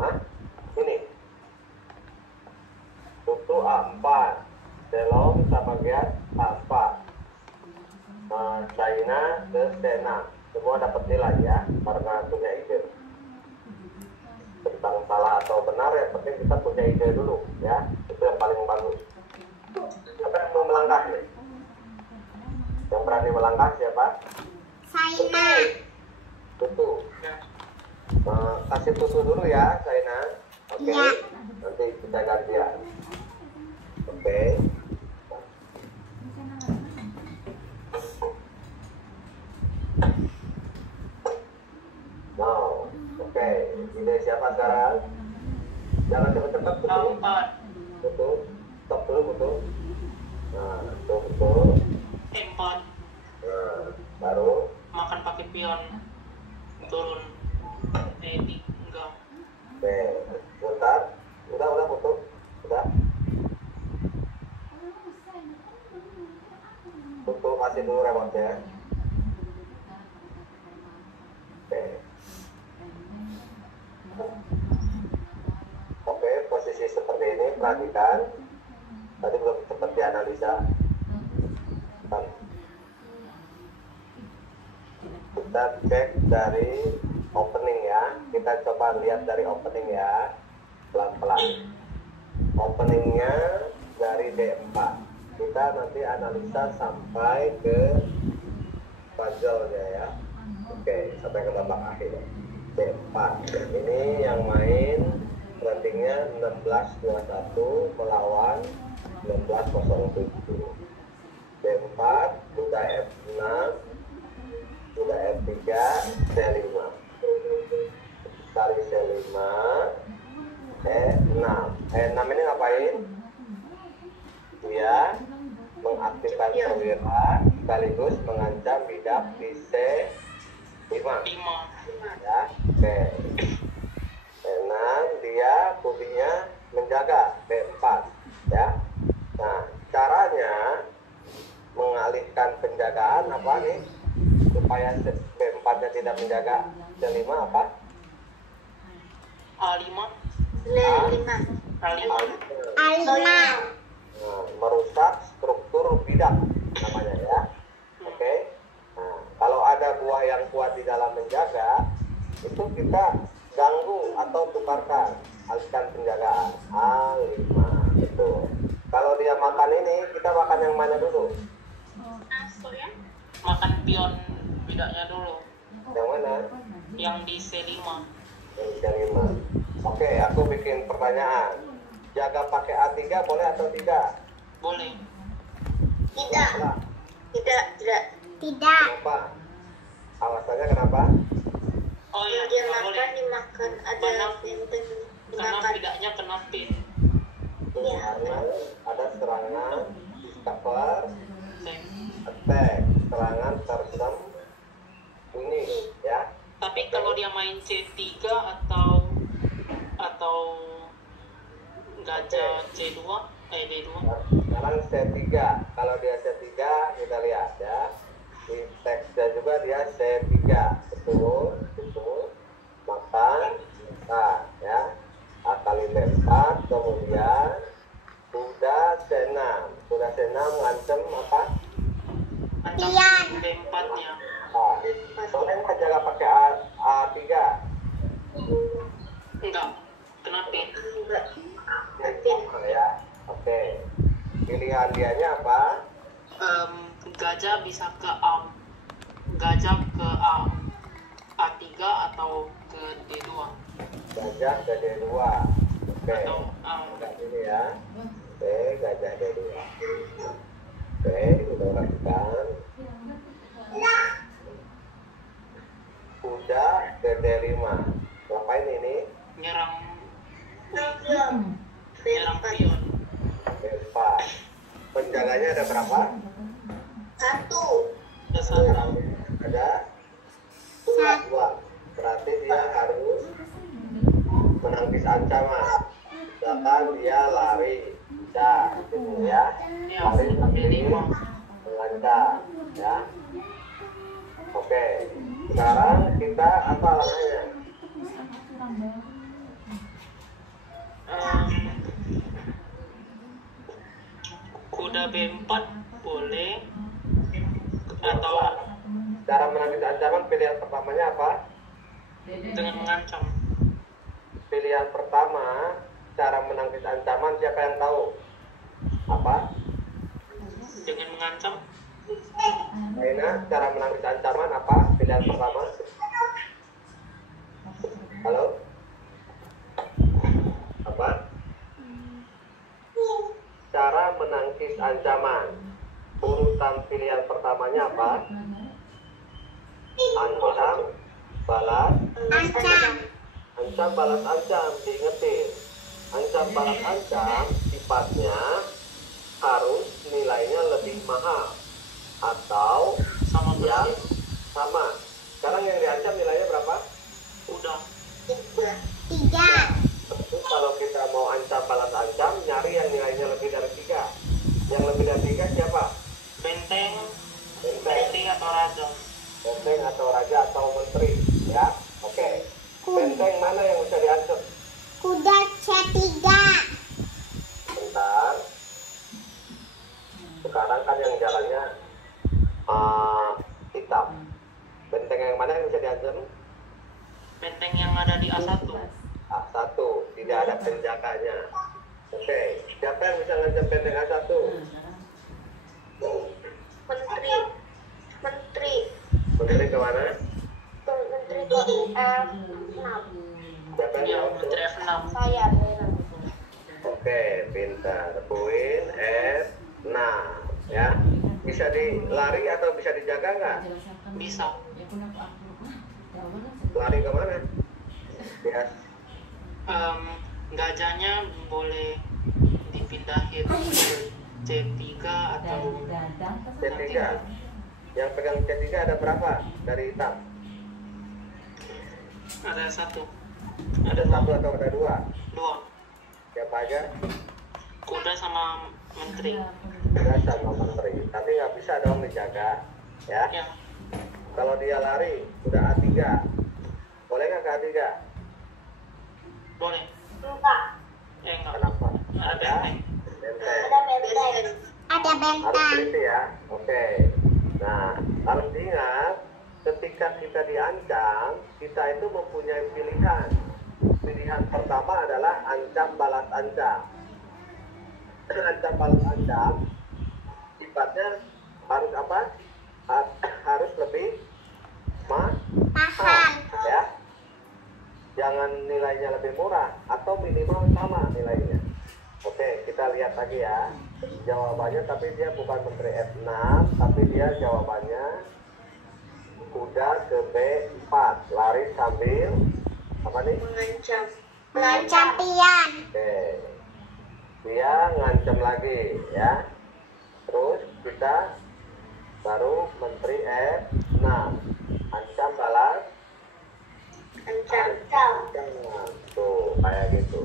Hah? Ini. Putu A4. Delong sama Gias A4. China ke D6. Semua dapat nilai ya, karena punya ide. Tentang salah atau benar, yang penting kita punya ide dulu ya. Itu yang paling bagus. Siapa yang mau melangkah nih? Yang berani melangkah siapa? Saina. Tutu. Ya. Kasih tutu dulu ya, Saina. Oke. Iya. Nanti kita gantian. Oke. Now, oke. Ide siapa sekarang? Jangan cepat-cepat, Tutu. H4. Tutu. Stop dulu, Tutu. Nah, tutu. E4. Nah, baru pion turun E3. Oke, bentar. Udah putus. Udah. Tutup, kasih dulu remote-nya. Oke. Oke, posisi seperti ini perhatikan. Tadi belum sempat dianalisa. Kita cek dari opening ya. Kita coba lihat dari opening ya. Pelan-pelan. Openingnya dari D4. Kita nanti analisa sampai ke puzzle-nya ya. Oke, sampai ke babak akhir. D4. Ini yang main ratingnya 16-21 melawan 16-07. D4 sudah F6, sudah F3, C5. Kali C5, E6. E6 ini ngapain? Dia mengaktifkan perwira sekaligus mengancam bidak di C5. Ya, oke. E6 dia putihnya menjaga B4 ya. Nah, caranya mengalihkan penjagaan apa nih? Supaya B4-nya tidak menjaga C5 apa? A5. A5. Nah, merusak struktur bidak namanya ya. Oke. Nah, kalau ada buah yang kuat di dalam menjaga, itu kita ganggu atau tukarkan, alihkan penjagaan. A5 itu. Kalau dia makan ini, kita makan yang mana dulu? Makan pion bidaknya dulu. Yang mana? Yang di C5. Yang C5. Oke, aku bikin pertanyaan. Jaga pakai A3 boleh atau tidak? Boleh. Tidak. Kenapa? Tidak. Kenapa? Alasannya kenapa? Oh iya, Dia nggak boleh. dimakan ada Karena yang karena dimakan. bidaknya kena pin. Iya. Karena ada serangan discover, Seng. attack, serangan tersembunyi ya. Tapi kalau dia main C3 atau gajah C2, D2. Sekarang C3. Kalau dia C3 kita lihat ya. Di teksnya juga dia C3. Betul. Makan, nah ya. A kali B4, kemudian kuda C6. Kuda C6 ngancem apa? Ancam Pion. D4-nya. Boleh nggak jaga pakai A3? Enggak, kena pin. Ya, oke. Pilihan dianya apa? Gajah bisa ke gajah ke A3 atau ke D2 Gajah ke D2. Oke. atau Lihat ini ya. Oke, gajah D2. Oke, kita lakukan. Kuda ke D5. Ngapain ini? nyerang Pion. pion. D4. Penjaganya ada berapa? Satu. Ada satu. Ada dua. Berarti dia harus menangkis ancaman. Misalkan dia lari, bisa gitu ya. Ya, Lari sambil D5. mengancam, ya. Oke. Sekarang kita apa langkahnya? Kuda B4 boleh atau Cara menangkis ancaman pilihan pertamanya apa? dengan mengancam. Pilihan pertama, cara menangkis ancaman siapa yang tahu? Apa? Dengan mengancam. Aina, cara menangkis ancaman apa? Pilihan pertama. Halo? Apa? Cara menangkis ancaman. Urutan pilihan pertamanya apa? Ancam, balas, Ancam. ancam, balas, ancam. Diingetin. Ancam, balas, ancam sifatnya harus nilainya lebih mahal atau Sama yang persis. sama. Sekarang yang diancam nilainya berapa? Udah. 3. Tentu kalau kita mau ancam balas ancam, nyari yang nilainya lebih dari 3. Yang lebih dari 3 siapa? Benteng, Benteng, menteri atau raja. benteng atau raja atau menteri, ya. Oke. Benteng mana yang bisa diancam? Kuda C3. Bentar. Sekarang kan yang jalannya hitam. Benteng yang mana yang bisa diancam? Benteng yang ada di A1. A1, tidak ada penjaganya. Oke, siapa yang bisa ngancam benteng A1? Menteri. Menteri. Menteri kemana? Menteri ke F6. Siapa yang Ya, ngancam? menteri F6. Saya. Oke, pintar. Poin F6, ya. Bisa dilari atau bisa dijaga nggak? Bisa. Lari kemana? Ya, Gajahnya boleh dipindahin ke C3 atau C3. Yang pegang C3 ada berapa dari hitam? ada 1. Ada 1 atau ada 2? 2. Siapa aja? Kuda sama menteri. Ada sama menteri. Tapi nggak bisa dong dijaga, ya. Ya. Kalau dia lari, udah A3. Boleh nggak ke A3? Boleh. Enggak. Enggak. Kenapa? Ada benteng. Benteng. Ada benteng. Ada Harus benteng. teliti ya. Oke. Nah, harus diingat ketika kita diancam, kita itu mempunyai pilihan. Pilihan pertama adalah ancam balas ancam. Ancam balas ancam sifatnya harus apa? Harus lebih mahal, Paham. ya. Jangan nilainya lebih murah atau minimal sama nilainya. Oke, kita lihat lagi ya jawabannya, tapi dia bukan menteri F6, tapi dia jawabannya kuda ke B4, lari sambil apa nih? Mengancam. Mengancam pian. Oke, dia ngancam lagi ya. Terus kita baru menteri F6, ancam balas Ancam. ancam. Tuh kayak gitu.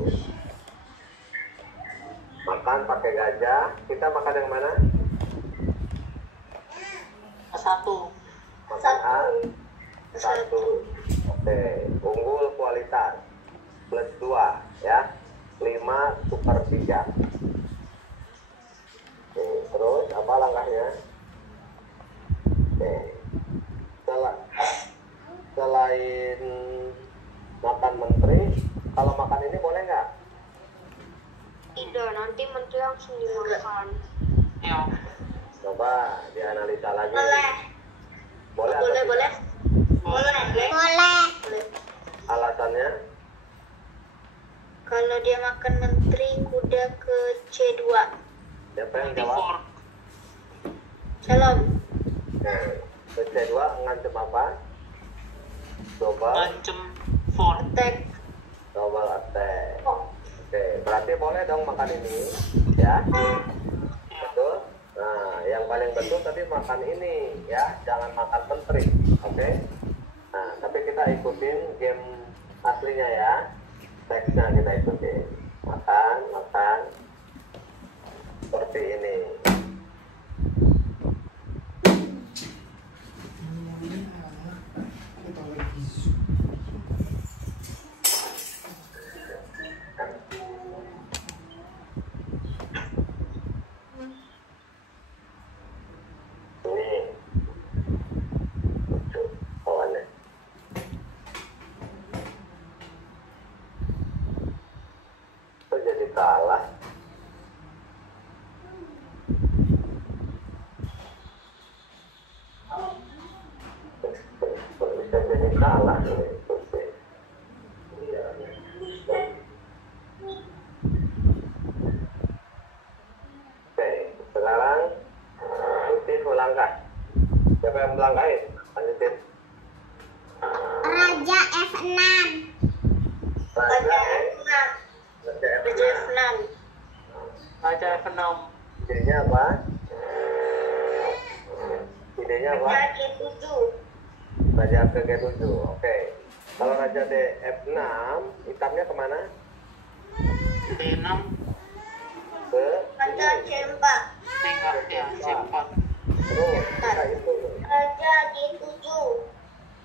Makan pakai gajah. Kita makan yang mana? A1. Makan A1. Oke, unggul kualitas plus 2 ya. 5/3. Oke, terus apa langkahnya? Oke. Selain makan menteri, kalau makan ini boleh nggak? Tidak, nanti menteri langsung dimakan. Ya. Coba dianalisa lagi. Boleh. Boleh atau tidak? Boleh. Boleh. Alasannya? Kalau dia makan menteri, kuda ke C2. Siapa yang Nanti jawab? fork. Salam. Oke. Ke C2 ngancem apa? Coba Ngancem fork. Attack. double attack. Oh. Oke, berarti boleh dong makan ini, ya? Ya. Betul? Nah, yang paling betul tadi makan ini, ya, jangan makan menteri, oke? Nah, tapi kita ikutin game aslinya ya, teksnya kita ikutin. Makan, seperti ini. Ini lucu kawannya. Kok jadi kalah? Kok bisa jadi kalah ini? Oke, sekarang Putih melangkah. Siapa yang melangkahin? Lanjutin. Raja F6. Raja Raja F6. Raja F6. Idenya apa? Idenya apa? Raja G7. Raja ke G7. Oke. Kalau Raja D F6, hitamnya kemana? D6 Ke Raja ini. C4. tinggal ya C4. Terus kita hitung Raja G7.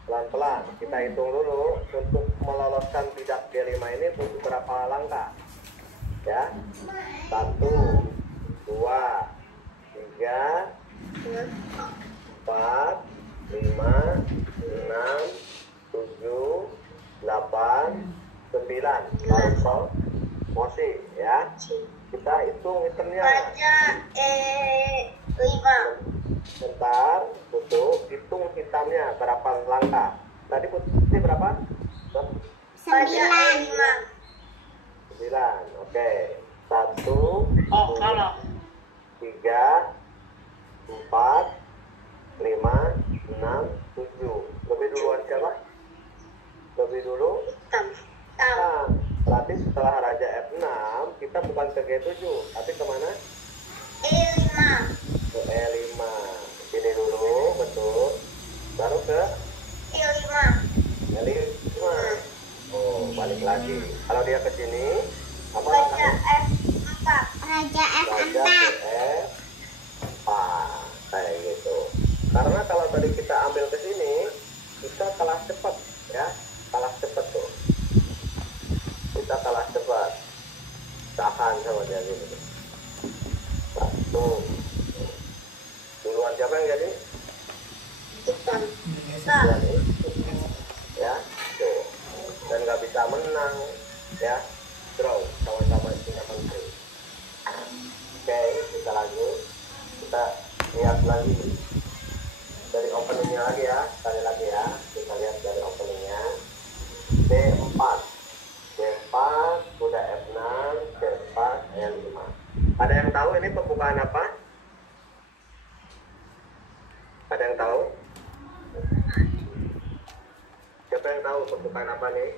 pelan-pelan. Kita hitung dulu untuk meloloskan bidak G5 ini butuh berapa langkah? Ya. 1, 2, 3, 4, 5, 6, 7, 8, 9. Baru mosi ya. Kita hitung iternya. Raja E5. Bentar, tutup, hitung hitamnya berapa langkah. Tadi putih berapa? Raja E5. 9. Oke. 1, Oh, salah. 3, 4, 5, 6, 7. Lebih duluan siapa? Lebih dulu? Hitam. Nah, berarti setelah Raja F6, kita bukan ke G7, tapi kemana? E5. Ke E5. Sini dulu, betul. Baru ke E5. E5. Oh, balik lagi. Kalau dia ke sini, apa Raja langkahnya? F4. Raja Raja ke F4. Kayak gitu. Karena kalau tadi kita ambil ke sini, kita kalah cepat, ya. Kalah cepat tuh. Kita kalah cepat. Tahan sama dia gitu. 1. Duluan siapa yang jadi? Hitam. Jadi, ya, tuh. Dan nggak bisa menang, ya. Draw, sama-sama punya menteri. Oke, kita lanjut. Kita lihat lagi dari openingnya lagi ya, sekali lagi ya. Kita lihat dari openingnya. D4, D4, kuda F6, D4, E5. Ada yang tahu ini pembukaan apa? Ada yang tahu? Siapa yang tahu pembukaan apa nih?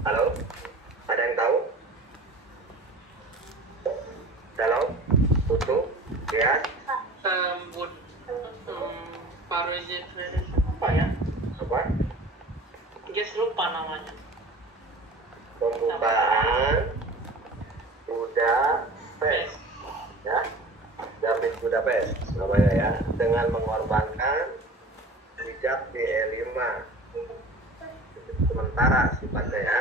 Halo? Ada yang tahu? Halo? Putu? Ya? Bud Parojek apa ya? Apa? Guys lupa namanya. Pembukaan kuda pes, ya, Gambit Budapest namanya ya, dengan mengorbankan bijak di E5 sementara sifatnya ya.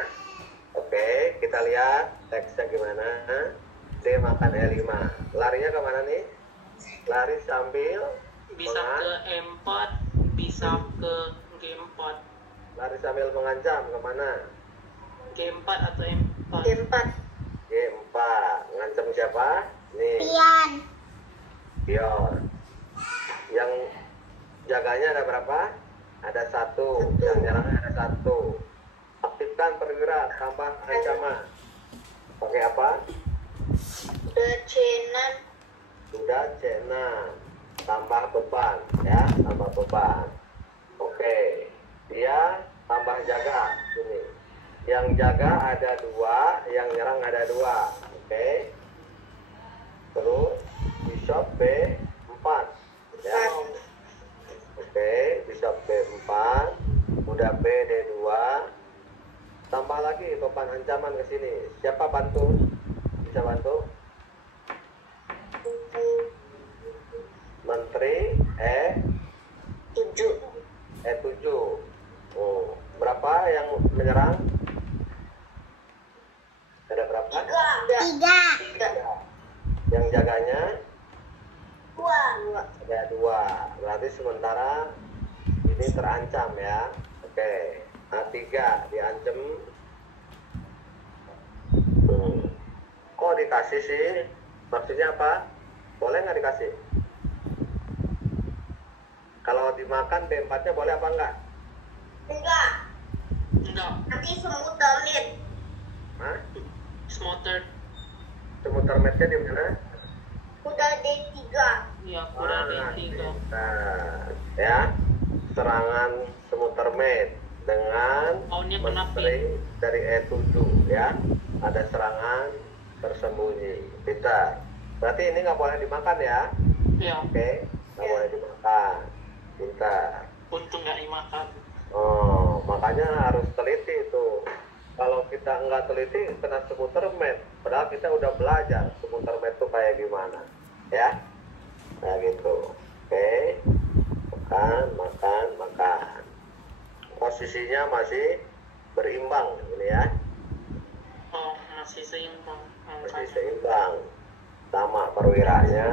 Oke, kita lihat teksnya gimana. D makan E5, larinya kemana nih? Lari sambil Bisa ke E4, bisa ke G4. lari sambil mengancam kemana? G4 atau M4. G4. G4, ngancam siapa? Nih, Pion. pion. Yang jaganya ada berapa? Ada 1. Yang nyerangnya ada 1. Aktifkan perwira, tambah ancaman. Pakai apa? Udah C6. Sudah C6. Tambah beban, ya, tambah beban. Oke, dia tambah jaga ini. Yang jaga ada 2, yang nyerang ada 2. Oke. Terus bishop B4, ya. Oke, bishop B4, kuda B D2, tambah lagi beban ancaman ke sini. Siapa bantu? Bisa bantu? Menteri E7. E7. Oh, berapa yang menyerang? Ada berapa? 3. Yang jaganya 2. ada 2. Berarti sementara ini terancam ya. Oke, A3 diancam. Kok dikasih sih? Maksudnya apa? Boleh nggak dikasih? Kalau dimakan D4-nya boleh apa enggak? Enggak. Enggak, Nanti semut damit. Hah? smothered. Semutar match-nya di mana? Udah D3. Ya, kurang Ah, D3. Nah, ya, serangan semutar match dengan Maunya kena menteri dari E7 ya. Ada serangan tersembunyi. Pintar. Berarti ini nggak boleh dimakan ya? Ya, Oke, nggak boleh dimakan. Pintar. langsung nggak dimakan. Oh, makanya harus teliti itu. Kalau kita nggak teliti kena seputar met. Padahal kita udah belajar seputar met itu kayak gimana, ya? Nah gitu. Oke, makan. Posisinya masih berimbang ini ya. Oh, masih seimbang Masih angkanya. seimbang. Sama perwiranya.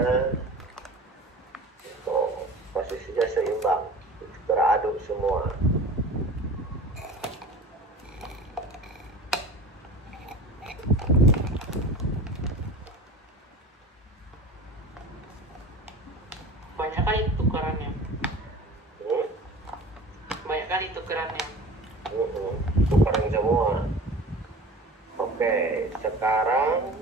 Oh, posisinya seimbang. Beraduk semua. Banyak kali tukerannya. Hmm? Banyak kali tukerannya. Tukeran semua. Oke, sekarang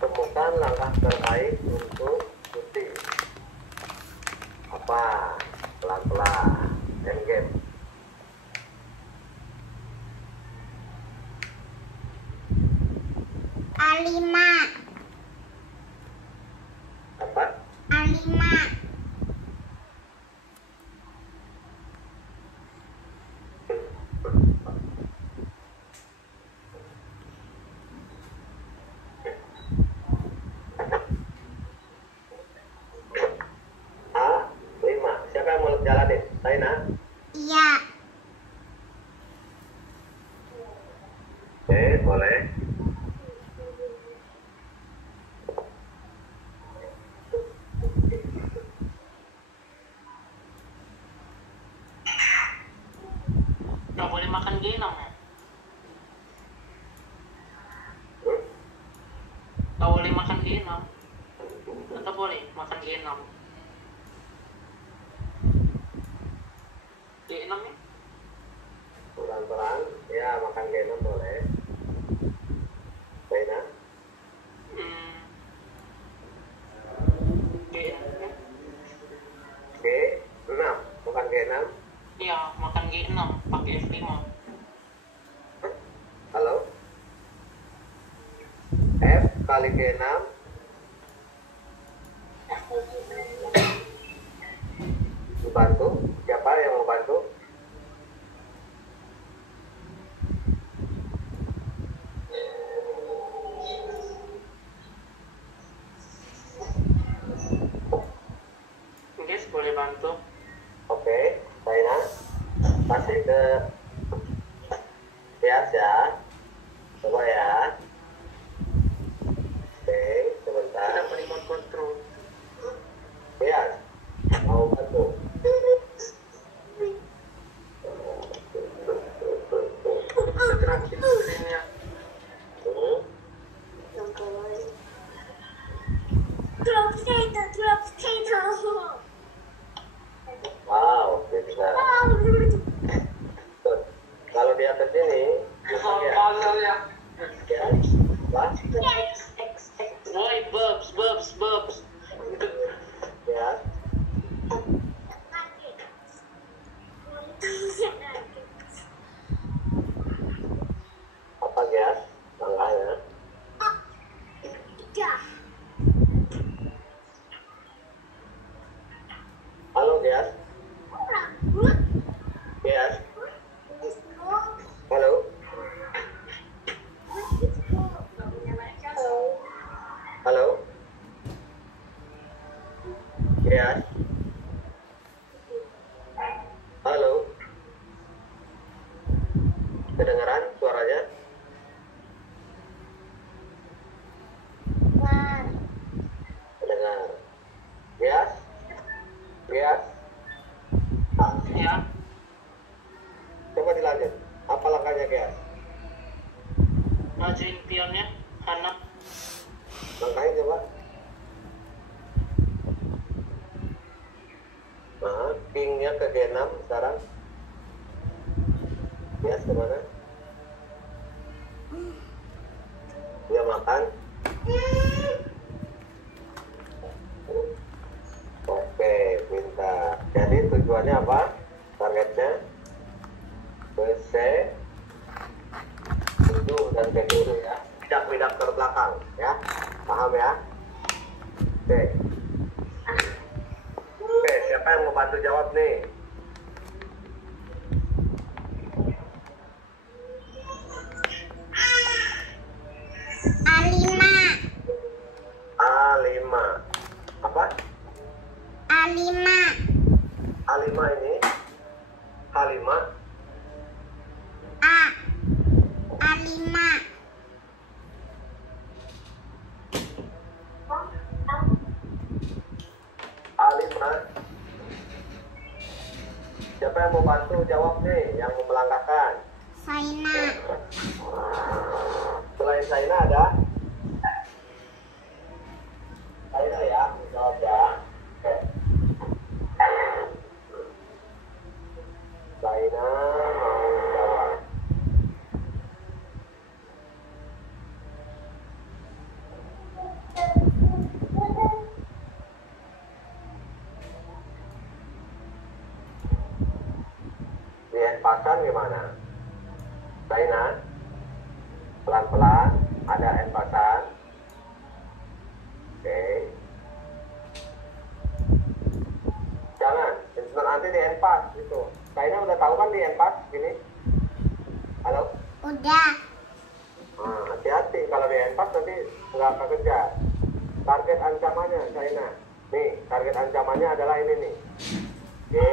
temukan langkah terbaik untuk cuti. Apa? Pelan-pelan. Endgame. A5. Apa? A5. A5. Siapa yang mau jalanin? Taina? Iya. Oke, boleh. Nggak boleh makan genam ya? Hmm? Nggak boleh makan genam. Atau boleh makan genam? Genam ya? Pelan-pelan. Ya, makan genam boleh. Taina? Hmm. Genam ya? G6. Bukan G6. Iya, makan G6 pakai F5. Halo? F kali G6. Dibantu? Siapa yang mau bantu? Guys, boleh bantu? Oke, Taina. Kasih ke Tias ya. Coba ya. Oke, sebentar. Kita remote control. Tias, mau bantu? Bisa gerakin screen-nya. Hmm? Drop potato. Wow, bisa. Tuh, kalau dia ke sini, ya. Puzzle ya. Ya. Apa? Woi, Bubs. Ya. Apa ya? Langkahnya. Halo, Gias. Gias. Halo. Halo. Gias. Halo. Kedengaran suaranya? Kedengar. Gias. Gias. Ya, Coba dilanjut. Apa langkahnya, Gias? majuin pionnya. Hanap. Langkahnya coba. Nah, kingnya ke G6 sekarang. Gias kemana? Dia makan. Oke, pintar. Jadi tujuannya apa? Targetnya ke C 7 dan ke kiri ya. Tidak terbelakang ya. Paham ya? Oke. Oke, siapa yang mau bantu jawab nih? A5 ini H5 A5. Siapa yang mau bantu jawab nih, yang mau melangkahkan? Selain Saina ada? Saina ya, jawab ya. Saina mau jawab. Dienpasan gimana? Saina, pelan-pelan, ada enpasan. Oke. Jangan, nanti dienpas gitu. Saina udah tahu kan dienpas gini? Halo? Udah. Nah, hati-hati kalau dienpas nanti nggak kekejar. Target ancamannya Saina. Nih, target ancamannya adalah ini nih. Oke.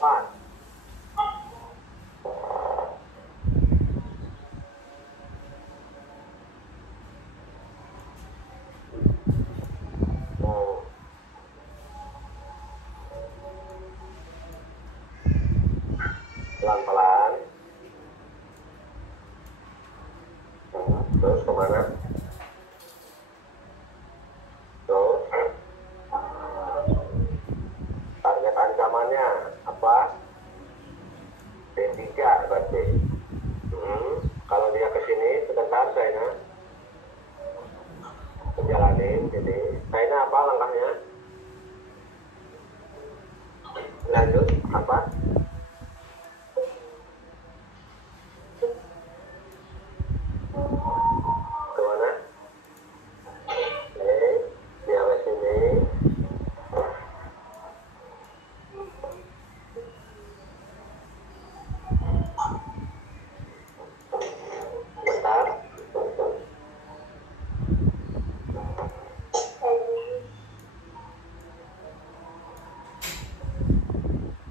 4. Pelan-pelan. Terus kemana? Terus target ancamannya apa? D3 berarti. Kalau dia ke sini sebentar Saina jalanin jadi Saina apa langkahnya? Lanjut apa? Kemana? Dia ke sini. Bentar.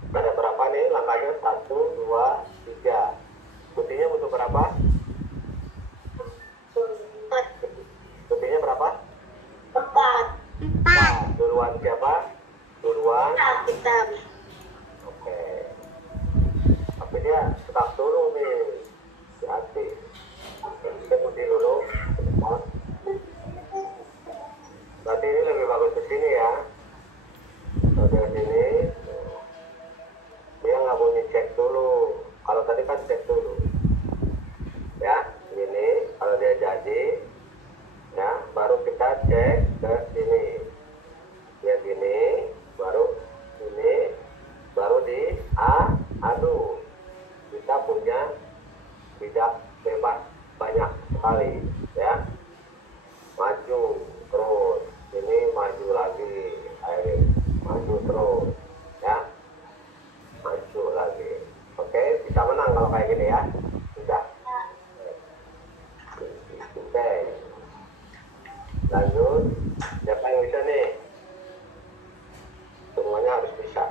Ada berapa nih langkahnya? 1, 2, 3. Buktinya butuh berapa? Buktinya berapa? 4. Duluan siapa? Duluan. Kita. Oke. Tapi dia stuck dulu nih. Hati. Kita putih dulu. Berarti ini lebih bagus ke sini ya. Kalau dari sini, dia nggak bunyi cek dulu. Kalau tadi kan cek dulu. Ya, gini. Kalau dia jadi, ya, baru kita cek ke sini. Ya gini, baru ini, baru di adu. Kita punya bidak bebas banyak sekali, ya. Maju terus, ini maju lagi, ayo maju terus, ya. Maju lagi. Oke, bisa menang kalau kayak gini ya. Sudah. Oke. Lanjut, siapa yang bisa nih? Semuanya harus bisa.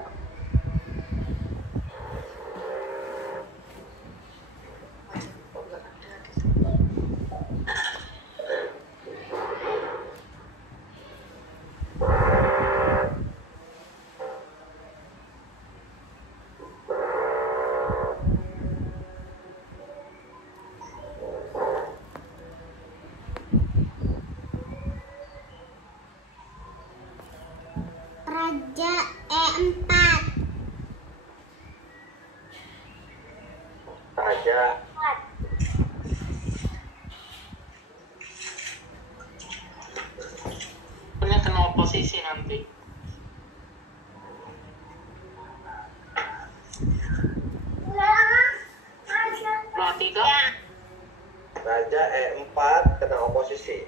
Raja E4. Raja Punya kena oposisi nanti. Lo A3, Raja E4 kena oposisi.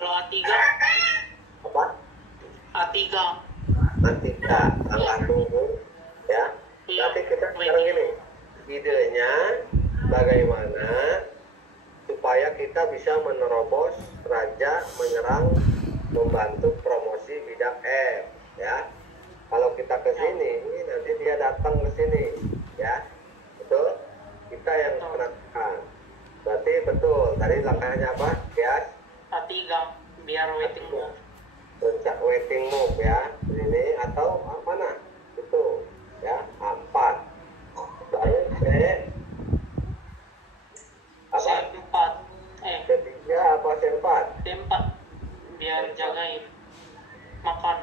lo A3, Apa? A3. Nanti kita angkat dulu, ya. Nanti kita sekarang gini. Idenya bagaimana supaya kita bisa menerobos raja menyerang membantu promosi bidang F, ya. Kalau kita ke sini, nanti dia datang ke sini, ya. Betul? Kita yang menentukan. Berarti betul. Tadi langkahnya apa? Ya. A3 biar waiting move. Pencak waiting move ya. Ini atau mana? Itu, ya. A4. Lalu C4. C3 apa C4? D4 biar jagain. Makan.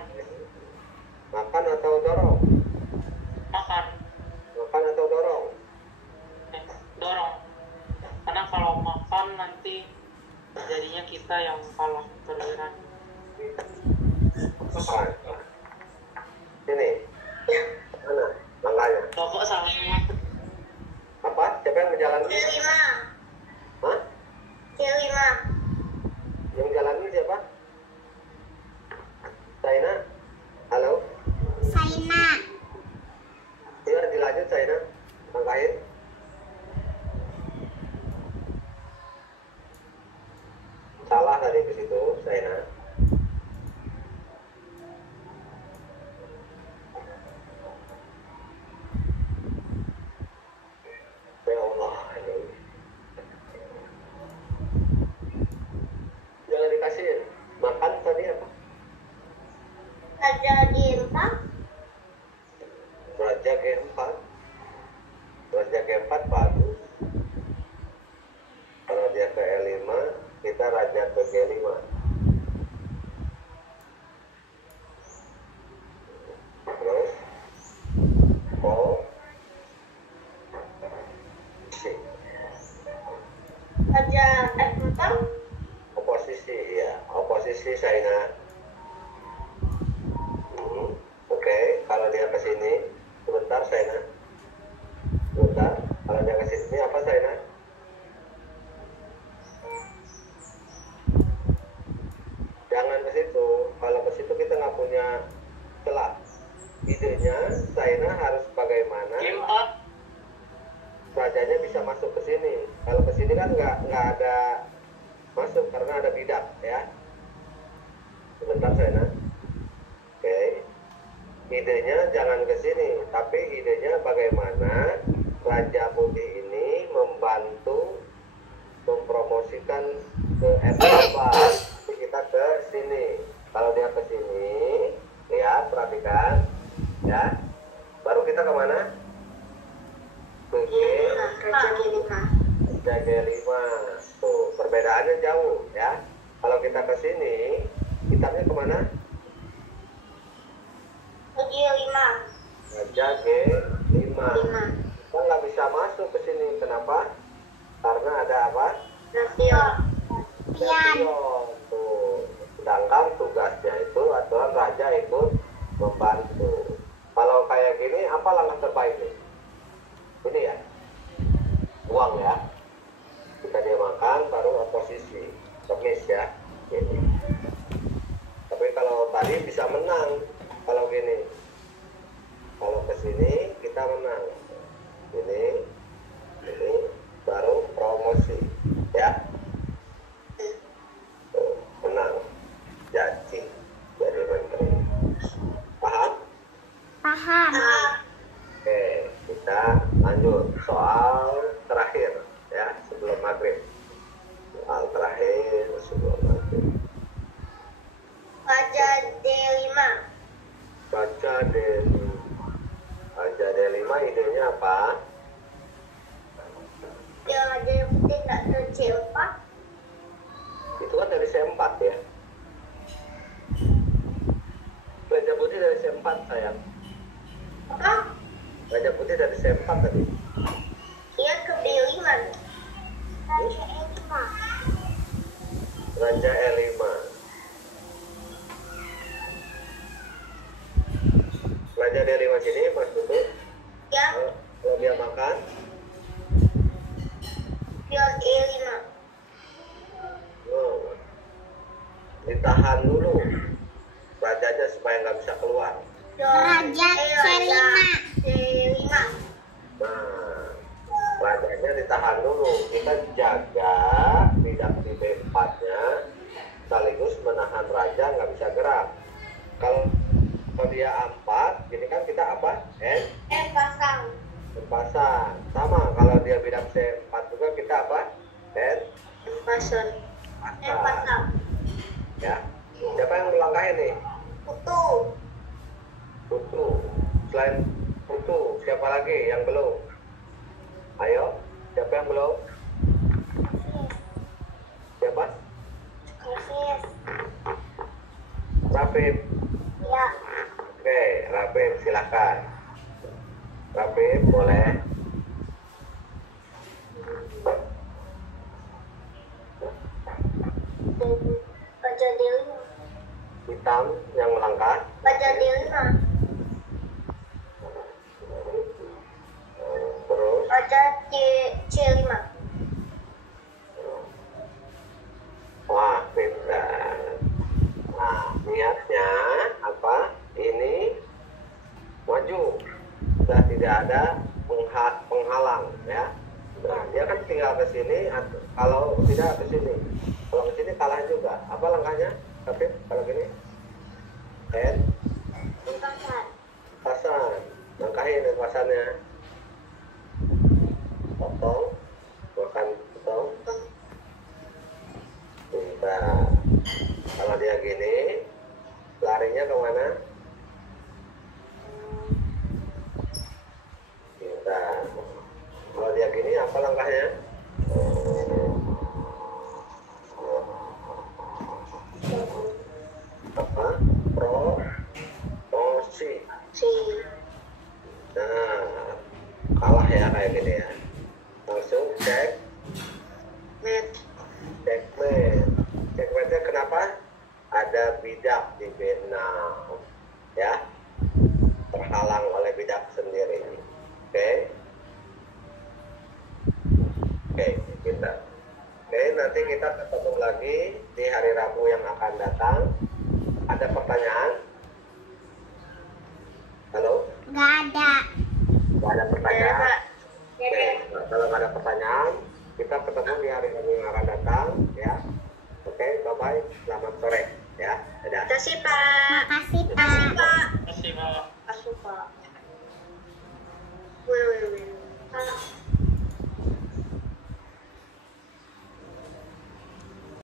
Makan atau dorong? Makan. Makan atau dorong? Dorong. Karena kalau makan nanti jadinya kita yang kalah terliran. Makan. Ini. Mana? Langkahnya. Loh kok salahnya? Apa? Siapa yang menjalani? C5. Hah? C5. Yang menjalani siapa? Saina? Halo? Saina. Ya, dilanjut Saina. Langkahin. Salah tadi ke situ, Saina. Ya Allah, ini. Jangan dikasihin. Makan tadi apa? Raja D4. Raja G4. Raja G4 bagus. Kalau dia ke E5, kita raja ke G5. Terus Raja F4. oposisi, ya. Oposisi Saina. Oke, kalau dia ke sini, sebentar Saina. Sebentar, kalau dia ke sini apa Saina? Jangan ke situ. Kalau ke situ kita nggak punya celah. Idenya Saina harus bagaimana G4. rajanya bisa masuk ke sini. Kalau ke sini kan nggak ada masuk karena ada bidak, ya. Sebentar Saina. Oke. Idenya jangan ke sini, tapi idenya bagaimana Raja Putih ini membantu mempromosikan ke F4. Kita ke sini. Kalau dia ke sini, lihat, perhatikan, ya. Baru kita kemana? Ke Raja G5. Raja G5. Tuh, perbedaannya jauh, ya. Kalau kita ke sini, hitamnya kemana? G5. Raja G5. 5. Kita nggak bisa masuk ke sini. Kenapa? Karena ada apa? Nasion. Nasion. Tuh. Sedangkan tugasnya itu aturan raja ikut membantu. Kalau kayak gini, apa langkah terbaiknya? Ini ya, uang ya. Kita dia makan, baru oposisi, kemis ya. Ini. Tapi kalau tadi bisa menang. Kalau gini, kalau ke sini kita menang. Ini baru promosi, ya. Tuh, menang, jadi menteri. Paham? Paham. Oke, kita lanjut soal terakhir ya sebelum maghrib. Soal terakhir sebelum maghrib. Raja D5. Baca Raja D5 idenya apa? Ya, Raja Putih nggak ke C4. Itu kan dari C4 ya. Raja Putih dari C4 sayang. Apa? Raja Putih dari C4 tadi. Dia ke B5. Raja E5. Raja E5. Raja D5 sini Mas Putu. Ya, Kalau dia makan, dia E5. ditahan dulu rajanya supaya nggak bisa keluar. Raja C5. C5. Nah, rajanya ditahan dulu. Kita jaga tidak di B4-nya, sekaligus menahan raja nggak Kalau dia A4, ini kan kita apa? N pasang. pasang. Sama kalau dia bidang C4 juga kita apa? N Pasang. Pasang. ya. Siapa yang melangkah ini? Putu. Putu. Selain Putu, siapa lagi yang belum? Ayo, siapa yang belum? Siapa? Hafiz. Rafif. Ya. Oke, Rafif silakan. Rafif boleh. Baca Delima. Hitam yang melangkah. Baca Delima. Terus Baca C5. wah pintar. Nah, niatnya apa? Ini maju. Sudah tidak ada penghalang ya. Nah, dia kan tinggal ke sini, kalau tidak ke sini. Kalau ke sini kalah juga. Apa langkahnya? Tapi kalau gini, N Pasang. pasang. Langkahin pasannya. Potong, makan potong. Nah, kalau dia gini, larinya kemana? Nah, kalau dia gini, apa langkahnya? Apa? Promosi. Si. Nah, kalah ya kayak gini ya. Langsung cek, checkmate. Checkmate-nya kenapa? Ada bidak di B6 ya, terhalang oleh bidak sendiri. Oke, kita nanti kita ketemu lagi di hari Rabu yang akan datang. Ada pertanyaan? Halo? Nggak ada. Nggak ada pertanyaan? Jadi, Kalau nggak ada pertanyaan, kita ketemu di hari Rabu yang akan datang ya. Oke, bye bye. Selamat sore ya. Dadah. Makasih, Pak. Makasih, Pak. Terima kasih, Pak.